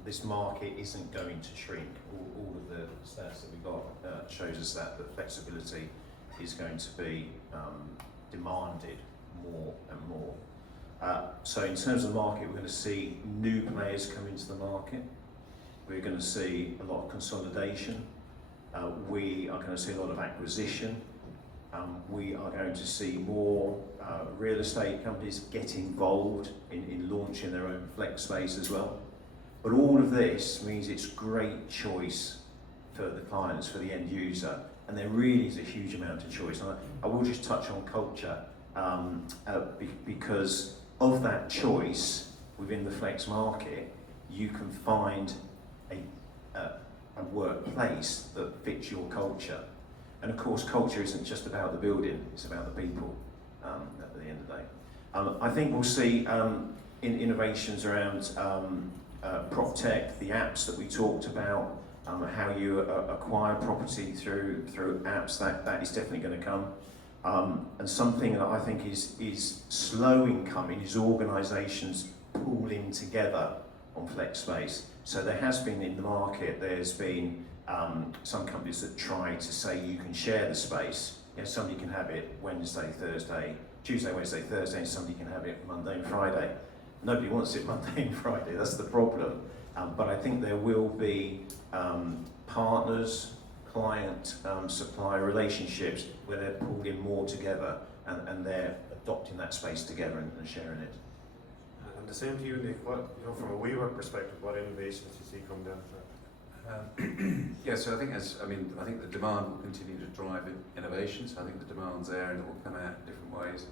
This market isn't going to shrink. All of the stats that we got shows us that the flexibility is going to be demanded more and more. So in terms of the market, we're going to see new players come into the market. We're going to see a lot of consolidation. We are going to see a lot of acquisition. We are going to see more real estate companies get involved in launching their own Flexspace as well. But all of this means it's great choice for the clients, for the end user, and there really is a huge amount of choice. And I will just touch on culture because of that choice within the flex market, you can find a workplace that fits your culture. And of course, culture isn't just about the building, it's about the people at the end of the day. I think we'll see innovations around PropTech, the apps that we talked about, how you acquire property through apps, that is definitely going to come. And something that I think is slow in coming is organisations pooling together on Flexspace. So there has been in the market, there's been some companies that try to say you can share the space. You know, somebody can have it Wednesday, Thursday, Tuesday, Wednesday, Thursday, and somebody can have it Monday and Friday. Nobody wants it Monday and Friday, that's the problem. But I think there will be partners, client, supplier relationships where they're pulling more together and they're adopting that space together and sharing it. And the same to you, Nick. What, from a WeWork perspective, what innovations do you see come down the track? Yeah, so I think the demand will continue to drive innovations. I think the demand's there and it will come out in different ways.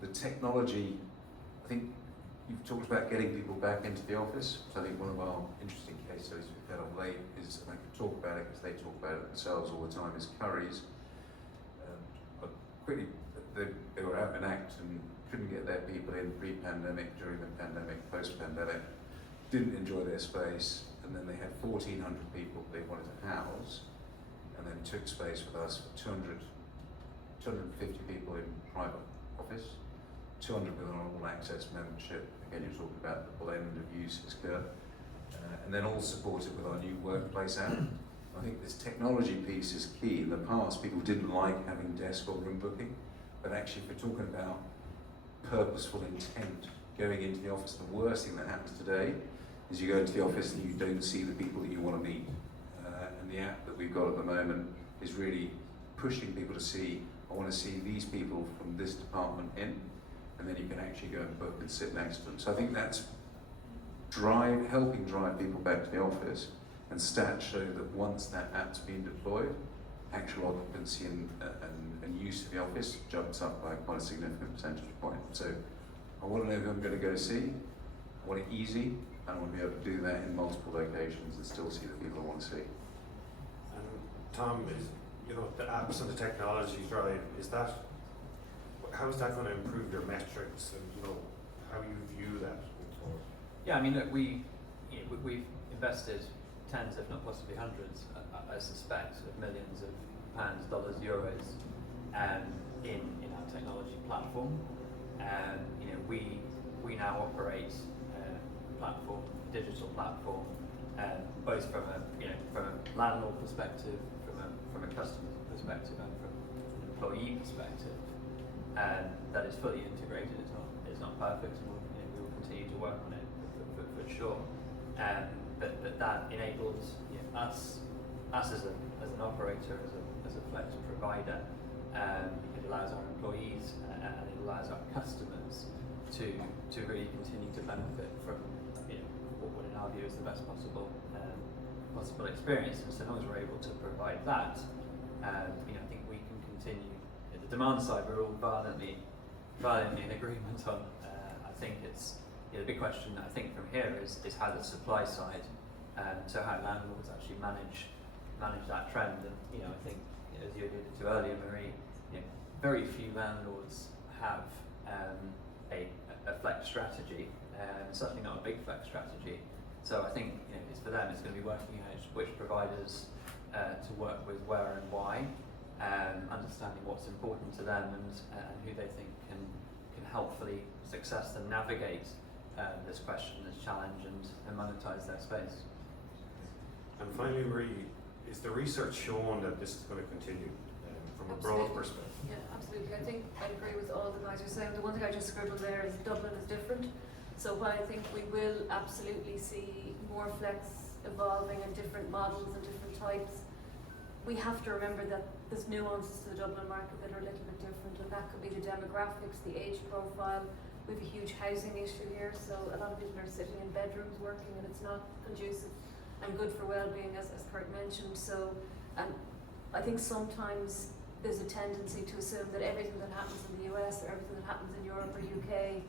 The technology, I think you've talked about getting people back into the office. So I think one of our interesting case studies we've had of late is, and I can talk about it because they talk about it themselves all the time, is Curry's. Quickly, they were out and act and couldn't get their people in pre-pandemic, during the pandemic, post-pandemic, didn't enjoy their space, and then they had 1,400 people they wanted to house, and then took space with us for 250 people in private office, 200 with an all-access membership. Again, you're talking about the blend of uses, Kurt, and then all supported with our new workplace app. I think this technology piece is key. In the past, people didn't like having desk or room booking, but actually, if we're talking about purposeful intent going into the office, the worst thing that happens today is you go into the office and you don't see the people that you want to meet. And the app that we've got at the moment is really pushing people to see, I want to see these people from this department in, and then you can actually go and book and sit next to them. So I think that's helping drive people back to the office, and stats show that once that app's been deployed, actual occupancy and use of the office jumps up by quite a significant percentage point. So I want to know who I'm going to go see, I want it easy, and I want to be able to do that in multiple locations and still see the people I want to see. And Tom, the apps and the technology drive, how is that going to improve your metrics and how you view that going forward? Yeah, I mean, look, we've invested tens, if not possibly hundreds, I suspect, of millions of pounds, dollars, euros, in our technology platform. We now operate a platform, digital platform, both from a landlord perspective, from a customer perspective, and from an employee perspective, that is fully integrated. It's not perfect, and we will continue to work on it for sure. But that enables us as an operator, as a flex provider. It allows our employees and it allows our customers to really continue to benefit from what in our view is the best possible experience. And so long as we're able to provide that, I think we can continue. At the demand side, we're all violently in agreement on. I think it's the big question I think from here is how the supply side, so how landlords actually manage that trend. And I think as you alluded to earlier, Marie, very few landlords have a flex strategy, certainly not a big flex strategy. So I think it's for them. It's going to be working out which providers to work with, where and why, understanding what's important to them and who they think can helpfully success and navigate this question, this challenge, and monetize their space. And finally, Marie, is the research showing that this is going to continue from a broad perspective? Yeah, absolutely. I think I agree with all the guys are saying. The one thing I just scribbled there is Dublin is different. So while I think we will absolutely see more flex evolving and different models and different types, we have to remember that there's nuances to the Dublin market that are a little bit different, and that could be the demographics, the age profile. We have a huge housing issue here, so a lot of people are sitting in bedrooms working, and it's not conducive and good for well-being, as Kurt mentioned. So, I think sometimes there's a tendency to assume that everything that happens in the US or everything that happens in Europe or UK,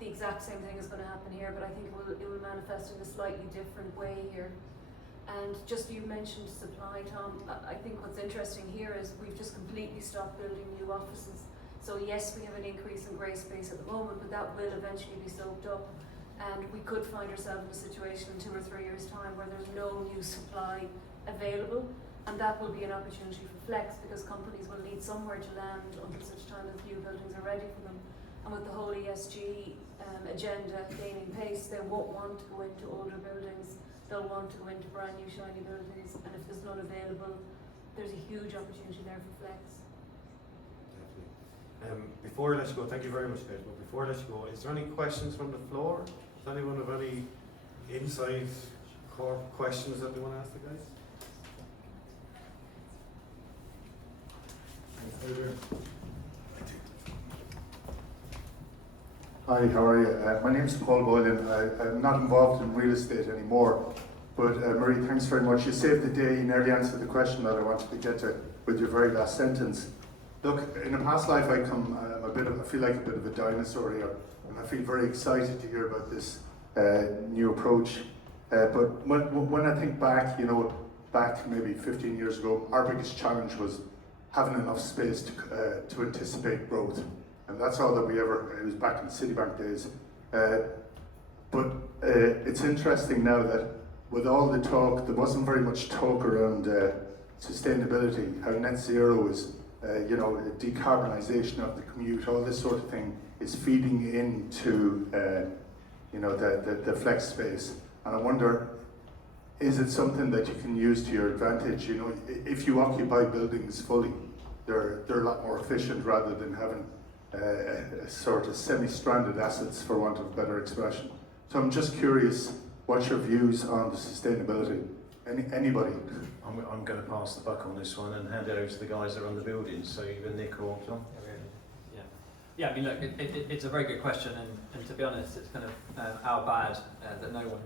the exact same thing is going to happen here, but I think it will manifest in a slightly different way here. And just you mentioned supply, Tom. I think what's interesting here is we've just completely stopped building new offices. So yes, we have an increase in grey space at the moment, but that will eventually be soaked up. And we could find ourselves in a situation in 2 or 3 years' time where there's no new supply available, and that will be an opportunity for flex, because companies will need somewhere to land until such time as new buildings are ready for them. And with the whole ESG agenda gaining pace, they won't want to go into older buildings. They'll want to go into brand new shiny buildings, and if there's none available, there's a huge opportunity there for flex. Definitely. Before I let you go, thank you very much, guys. But before I let you go, is there any questions from the floor? Does anyone have any inside core questions that they want to ask the guys? Hi, how are you? My name is Paul Boylan. I'm not involved in real estate anymore, but Marie, thanks very much. You saved the day. You nearly answered the question that I wanted to get to with your very last sentence. Look, in a past life, I feel like a bit of a dinosaur here, and I feel very excited to hear about this new approach. But when I think back, back maybe 15 years ago, our biggest challenge was having enough space to anticipate growth. And that's all that it was back in Citibank days. But it's interesting now that with all the talk, there wasn't very much talk around sustainability, how net zero is, decarbonisation of the commute, all this sort of thing is feeding into, the flex space. And I wonder, is it something that you can use to your advantage? If you occupy buildings fully, they're a lot more efficient rather than having sort of semi-stranded assets, for want of a better expression. So I'm just curious, what's your views on the sustainability? Anybody? I'm going to pass the buck on this one and hand it over to the guys that run the building. So either Nick or Tom. Yeah, I mean, look, it's a very good question, and to be honest, it's kind of our bad that no one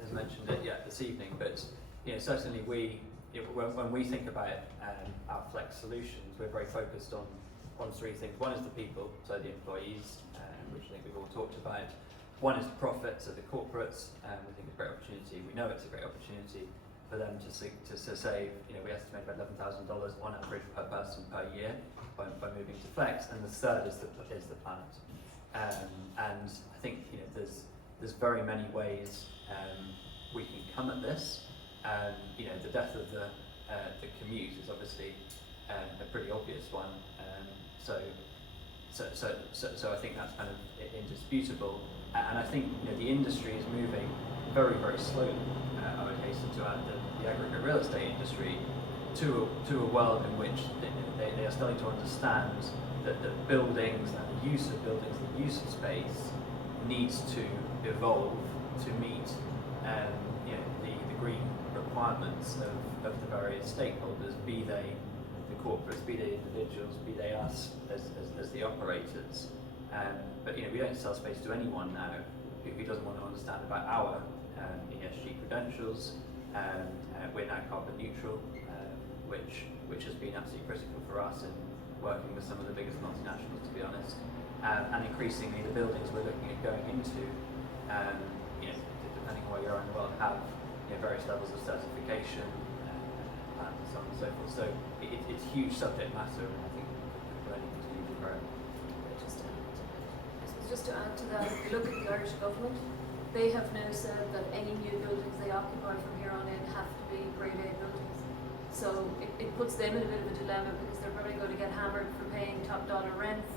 has mentioned it yet this evening. But certainly when we think about our flex solutions, we're very focused on 3 things. One is the people, so the employees, which I think we've all talked about. One is the profits of the corporates. We think it's a great opportunity. We know it's a great opportunity for them to save. We estimate about $11,000 on average per person per year by moving to flex. And the third is the planet. And I think there's very many ways we can come at this. The death of the commute is obviously a pretty obvious one. So I think that's kind of indisputable, and I think the industry is moving very, very slowly. I would hasten to add that the aggregate real estate industry to a world in which they are starting to understand that the buildings and the use of buildings, the use of space needs to evolve to meet the green requirements of the various stakeholders, be they corporates, be they individuals, be they us as the operators. But we don't sell space to anyone now who doesn't want to understand about our ESG credentials. We're now carbon neutral, which has been absolutely critical for us in working with some of the biggest multinationals, to be honest. And increasingly, the buildings we're looking at going into, depending on where you are in the world, have various levels of certification. And so on and so forth. So it's huge subject matter, and I think we'll only continue to grow. just to add to that, if you look at the Irish government, they have now said that any new buildings they occupy from here on in have to be grade A buildings. So it puts them in a bit of a dilemma because they're probably going to get hammered for paying top dollar rents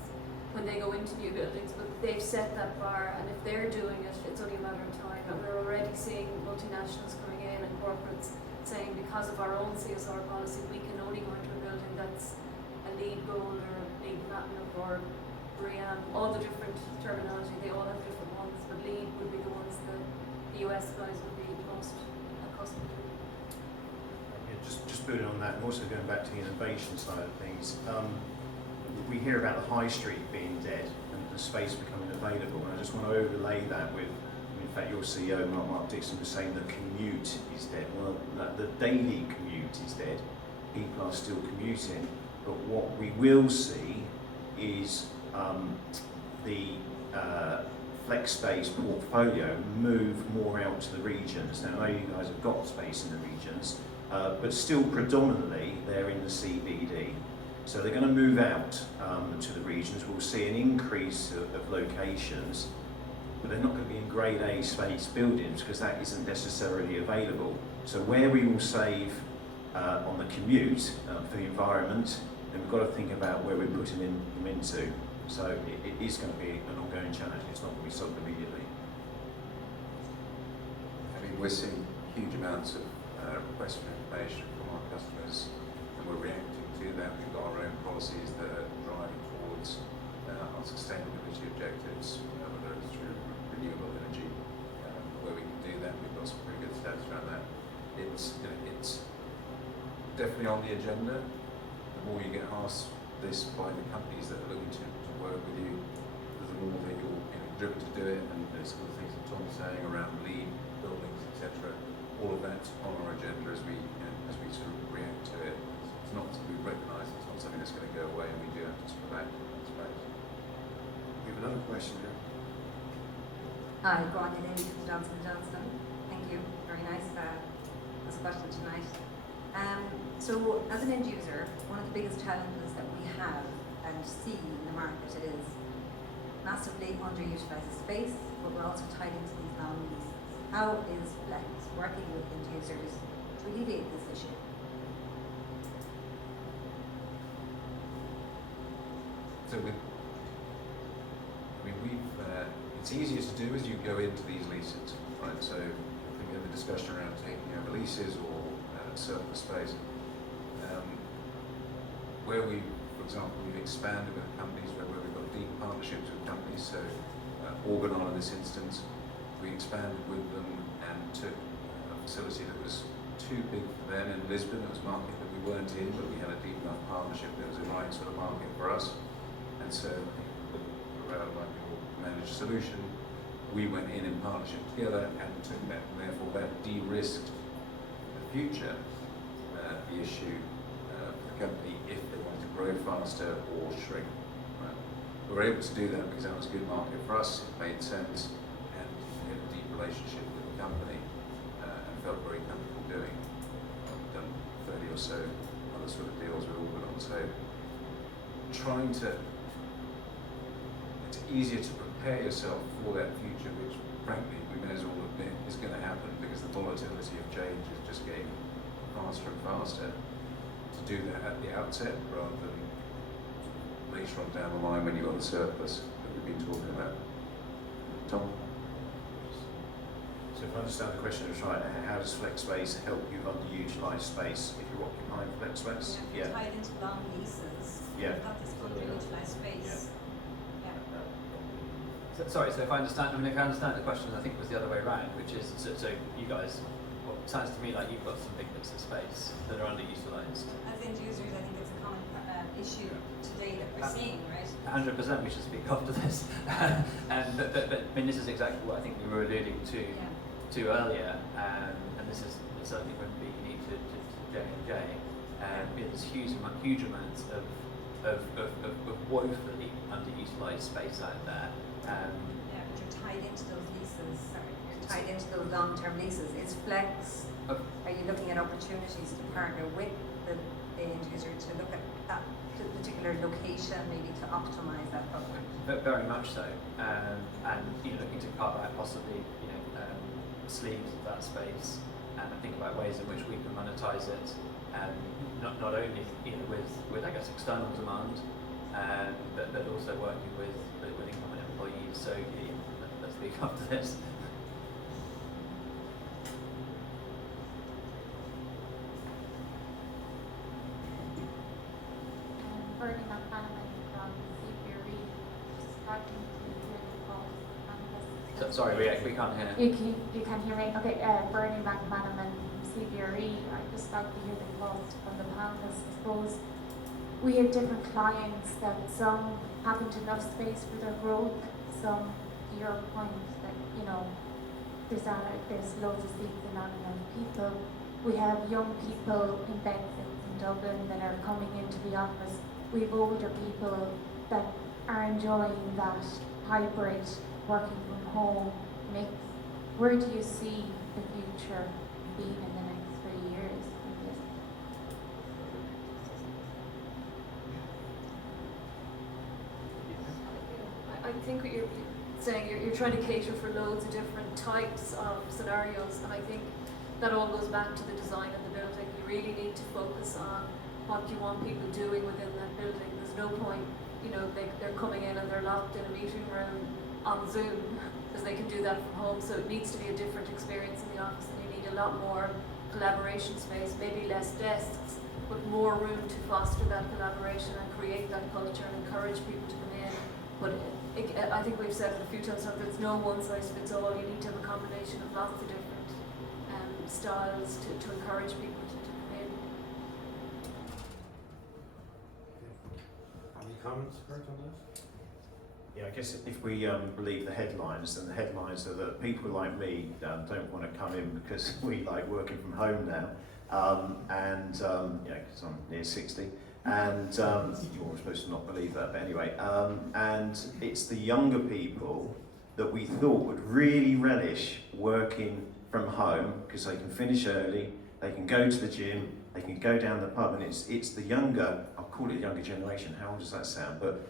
when they go into new buildings, but they've set that bar, and if they're doing it, it's only a matter of time. And we're already seeing multinationals coming in and corporates saying because of our own CSR policy, we can only go into a building that's a LEED Gold or a LEED Platinum or BREEAM, all the different terminology, they all have different ones, but LEED would be the ones that the US guys would be most accustomed to. Yeah, just building on that, and also going back to the innovation side of things, we hear about the high street being dead and the space becoming available, and I just want to overlay that with, in fact, your CEO, Mark Dixon, was saying the commute is dead. Well, the daily commute is dead. People are still commuting, but what we will see is the Flexspace portfolio move more out to the regions. Now, I know you guys have got space in the regions, but still predominantly they're in the CBD. So they're going to move out to the regions. We'll see an increase of locations, but they're not going to be in grade A space buildings because that isn't necessarily available. So where we will save on the commute for the environment, then we've got to think about where we're putting them into. So it is going to be an ongoing challenge. It's not going to be solved immediately. I mean, we're seeing huge amounts of requests for information from our customers, and we're reacting to that. We've got our own policies that are driving towards our sustainability objectives, whether it's through renewable energy, where we can do that. We've got some pretty good stats around that. It's definitely on the agenda. The more you get asked this by the companies that are looking to work with you, the more that you're driven to do it, and there's some of the things that Tom's saying around LEED buildings, etc. All of that's on our agenda as we sort of react to it. It's not something we recognise. It's not something that's going to go away, and we do have to sort of act in that space. We have another question here. Hi, Grania Lady from Johnson & Johnson. Thank you. Very nice question tonight. So, as an end user, one of the biggest challenges that we have and see in the market is massively underutilised space, but we're also tied into these long leases. How is Flex working with end users to alleviate this issue? So it's easier to do as you go into these leases, right? So I think we have the discussion around taking over leases or surplus space. Where for example, we've expanded with companies where we've got deep partnerships with companies, so Organon in this instance, we expanded with them and took a facility that was too big for them in Lisbon. It was a market that we weren't in, but we had a deep enough partnership that was the right sort of market for us. And so, around like your managed solution, we went in partnership together and took that, and therefore that de-risked the future, the issue for the company if they wanted to grow faster or shrink. Right? We were able to do that because that was a good market for us, it made sense, and we had a deep relationship with the company and felt very comfortable doing. We've done 30 or so other sort of deals with Organon, so trying to, it's easier to prepare yourself for that future, which frankly we may as well admit is going to happen because the volatility of change is just getting faster and faster. To do that at the outset rather than later on down the line when you've got the surplus that we've been talking about. Tom? So if I understand the question right, how does Flexspace help you underutilise space if you're occupying Flexspace? Yeah, tied into long leases. Yeah. We've got this underutilised space. Sorry, so if I understand the question, I think it was the other way around, which is, so you guys, well, it sounds to me like you've got some big bits of space that are underutilised. As end users, I think it's a common issue today that we're seeing, right? 100%, we should speak after this. But I mean, this is exactly what I think we were alluding to earlier, and this is certainly going to be unique to J&J. There's huge amounts of woefully underutilised space out there. But you're tied into those leases. You're tied into those long-term leases. Is Flex? Are you looking at opportunities to partner with the end user to look at that particular particular location, maybe to optimise that footprint? But very much so, and looking to carve out possibly sleeves of that space, and think about ways in which we can monetize it, not only with I guess external demand, but also working with incumbent employees. So let's speak up to this. Bernie McManaman from CPRE, starting to hear the calls and this. Sorry, we can't hear. You can hear me? Okay, Bernie McManaman from CPRE. I'd just like to hear the calls from the panelists. I suppose we have different clients that some haven't enough space for their growth, some, to your point, that, there's loads of seats and not enough people. We have young people in Bedford in Dublin that are coming into the office. We have older people that are enjoying that hybrid working from home mix. Where do you see the future being in the next 3 years? I think what you're saying, you're trying to cater for loads of different types of scenarios, and I think that all goes back to the design of the building. You really need to focus on what you want people doing within that building. There's no point, they're coming in and they're locked in a meeting room on Zoom, because they can do that from home. So it needs to be a different experience in the office, and you need a lot more collaboration space, maybe less desks, but more room to foster that collaboration and create that culture and encourage people to come in. But I think we've said it a few times now, there's no one size fits all. You need to have a combination of lots of different styles to encourage people to come in. Any comments, Kurt, on that? Yeah, I guess if we believe the headlines, then the headlines are that people like me don't want to come in because we like working from home now, because I'm near 60, and you're supposed to not believe that, but anyway, and it's the younger people that we thought would really relish working from home because they can finish early, they can go to the gym, they can go down the pub, and it's the younger, I'll call it younger generation, how old does that sound, but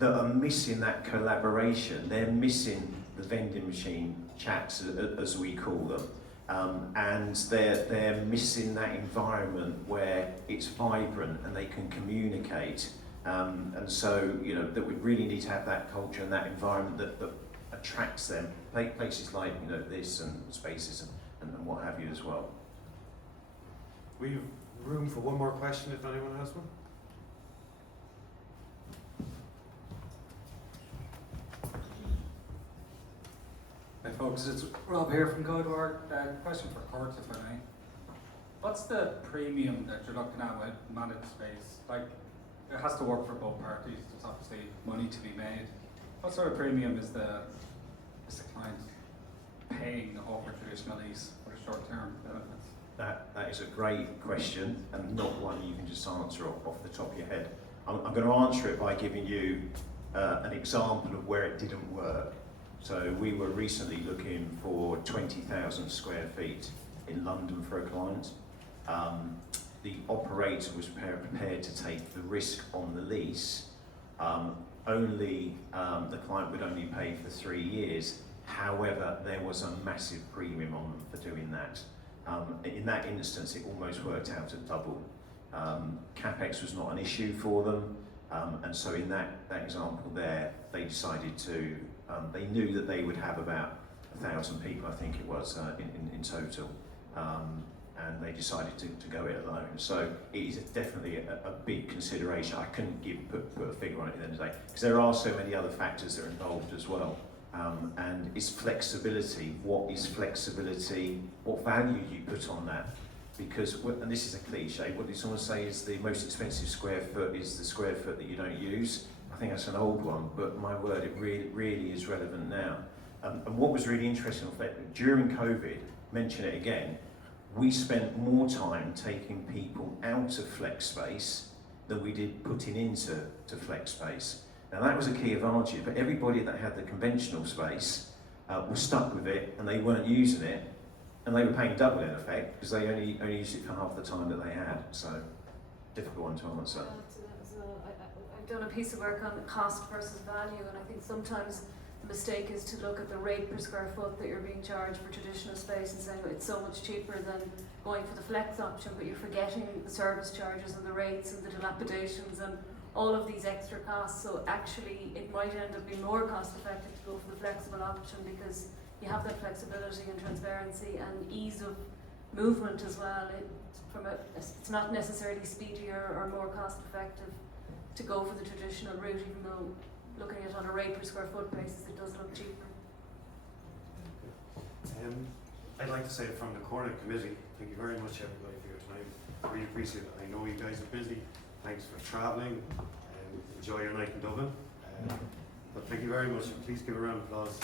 that are missing that collaboration. They're missing the vending machine chats, as we call them, and they're missing that environment where it's vibrant and they can communicate, and so that we really need to have that culture and that environment that attracts them. Places like this and spaces and what have you as well. We've room for one more question if anyone has one. Hi folks, it's Rob here from Godward. Question for Kurt, if I may. What's the premium that you're looking at with managed space? Like, it has to work for both parties. There's obviously money to be made. What sort of premium is the client paying over traditional lease for the short-term benefits? That is a great question, and not one you can just answer off the top of your head. I'm going to answer it by giving you an example of where it didn't work. So we were recently looking for 20,000 square feet in London for a client. The operator was prepared to take the risk on the lease. The client would only pay for 3 years. However, there was a massive premium on them for doing that. In that instance, it almost worked out at double. CapEx was not an issue for them, and so in that example there, they decided to, they knew that they would have about 1,000 people, I think it was, in total, and they decided to go it alone. So it is definitely a big consideration. I couldn't put a figure on it at the end of the day, because there are so many other factors that are involved as well. And it's flexibility. What is flexibility? What value do you put on that? Because, and this is a cliche, what did someone say is the most expensive square foot is the square foot that you don't use? I think that's an old one, but my word, it really is relevant now. And what was really interesting, during COVID, mention it again, we spent more time taking people out of Flexspace than we did putting into Flexspace. Now that was a key advantage, but everybody that had the conventional space was stuck with it and they weren't using it, and they were paying double in effect because they only used it for half the time that they had. So difficult one to answer. I've done a piece of work on cost versus value, and I think sometimes the mistake is to look at the rate per square foot that you're being charged for traditional space and saying it's so much cheaper than going for the flex option, but you're forgetting the service charges and the rates and the dilapidations and all of these extra costs. So actually it might end up being more cost effective to go for the flexible option because you have that flexibility and transparency and ease of movement as well. It's not necessarily speedier or more cost effective to go for the traditional route, even though looking at it on a rate per square foot basis, it does look cheaper. I'd like to say from the Corenet committee, thank you very much everybody for your time. I really appreciate it. I know you guys are busy. Thanks for travelling. Enjoy your night in Dublin. But thank you very much. Please give a round of applause.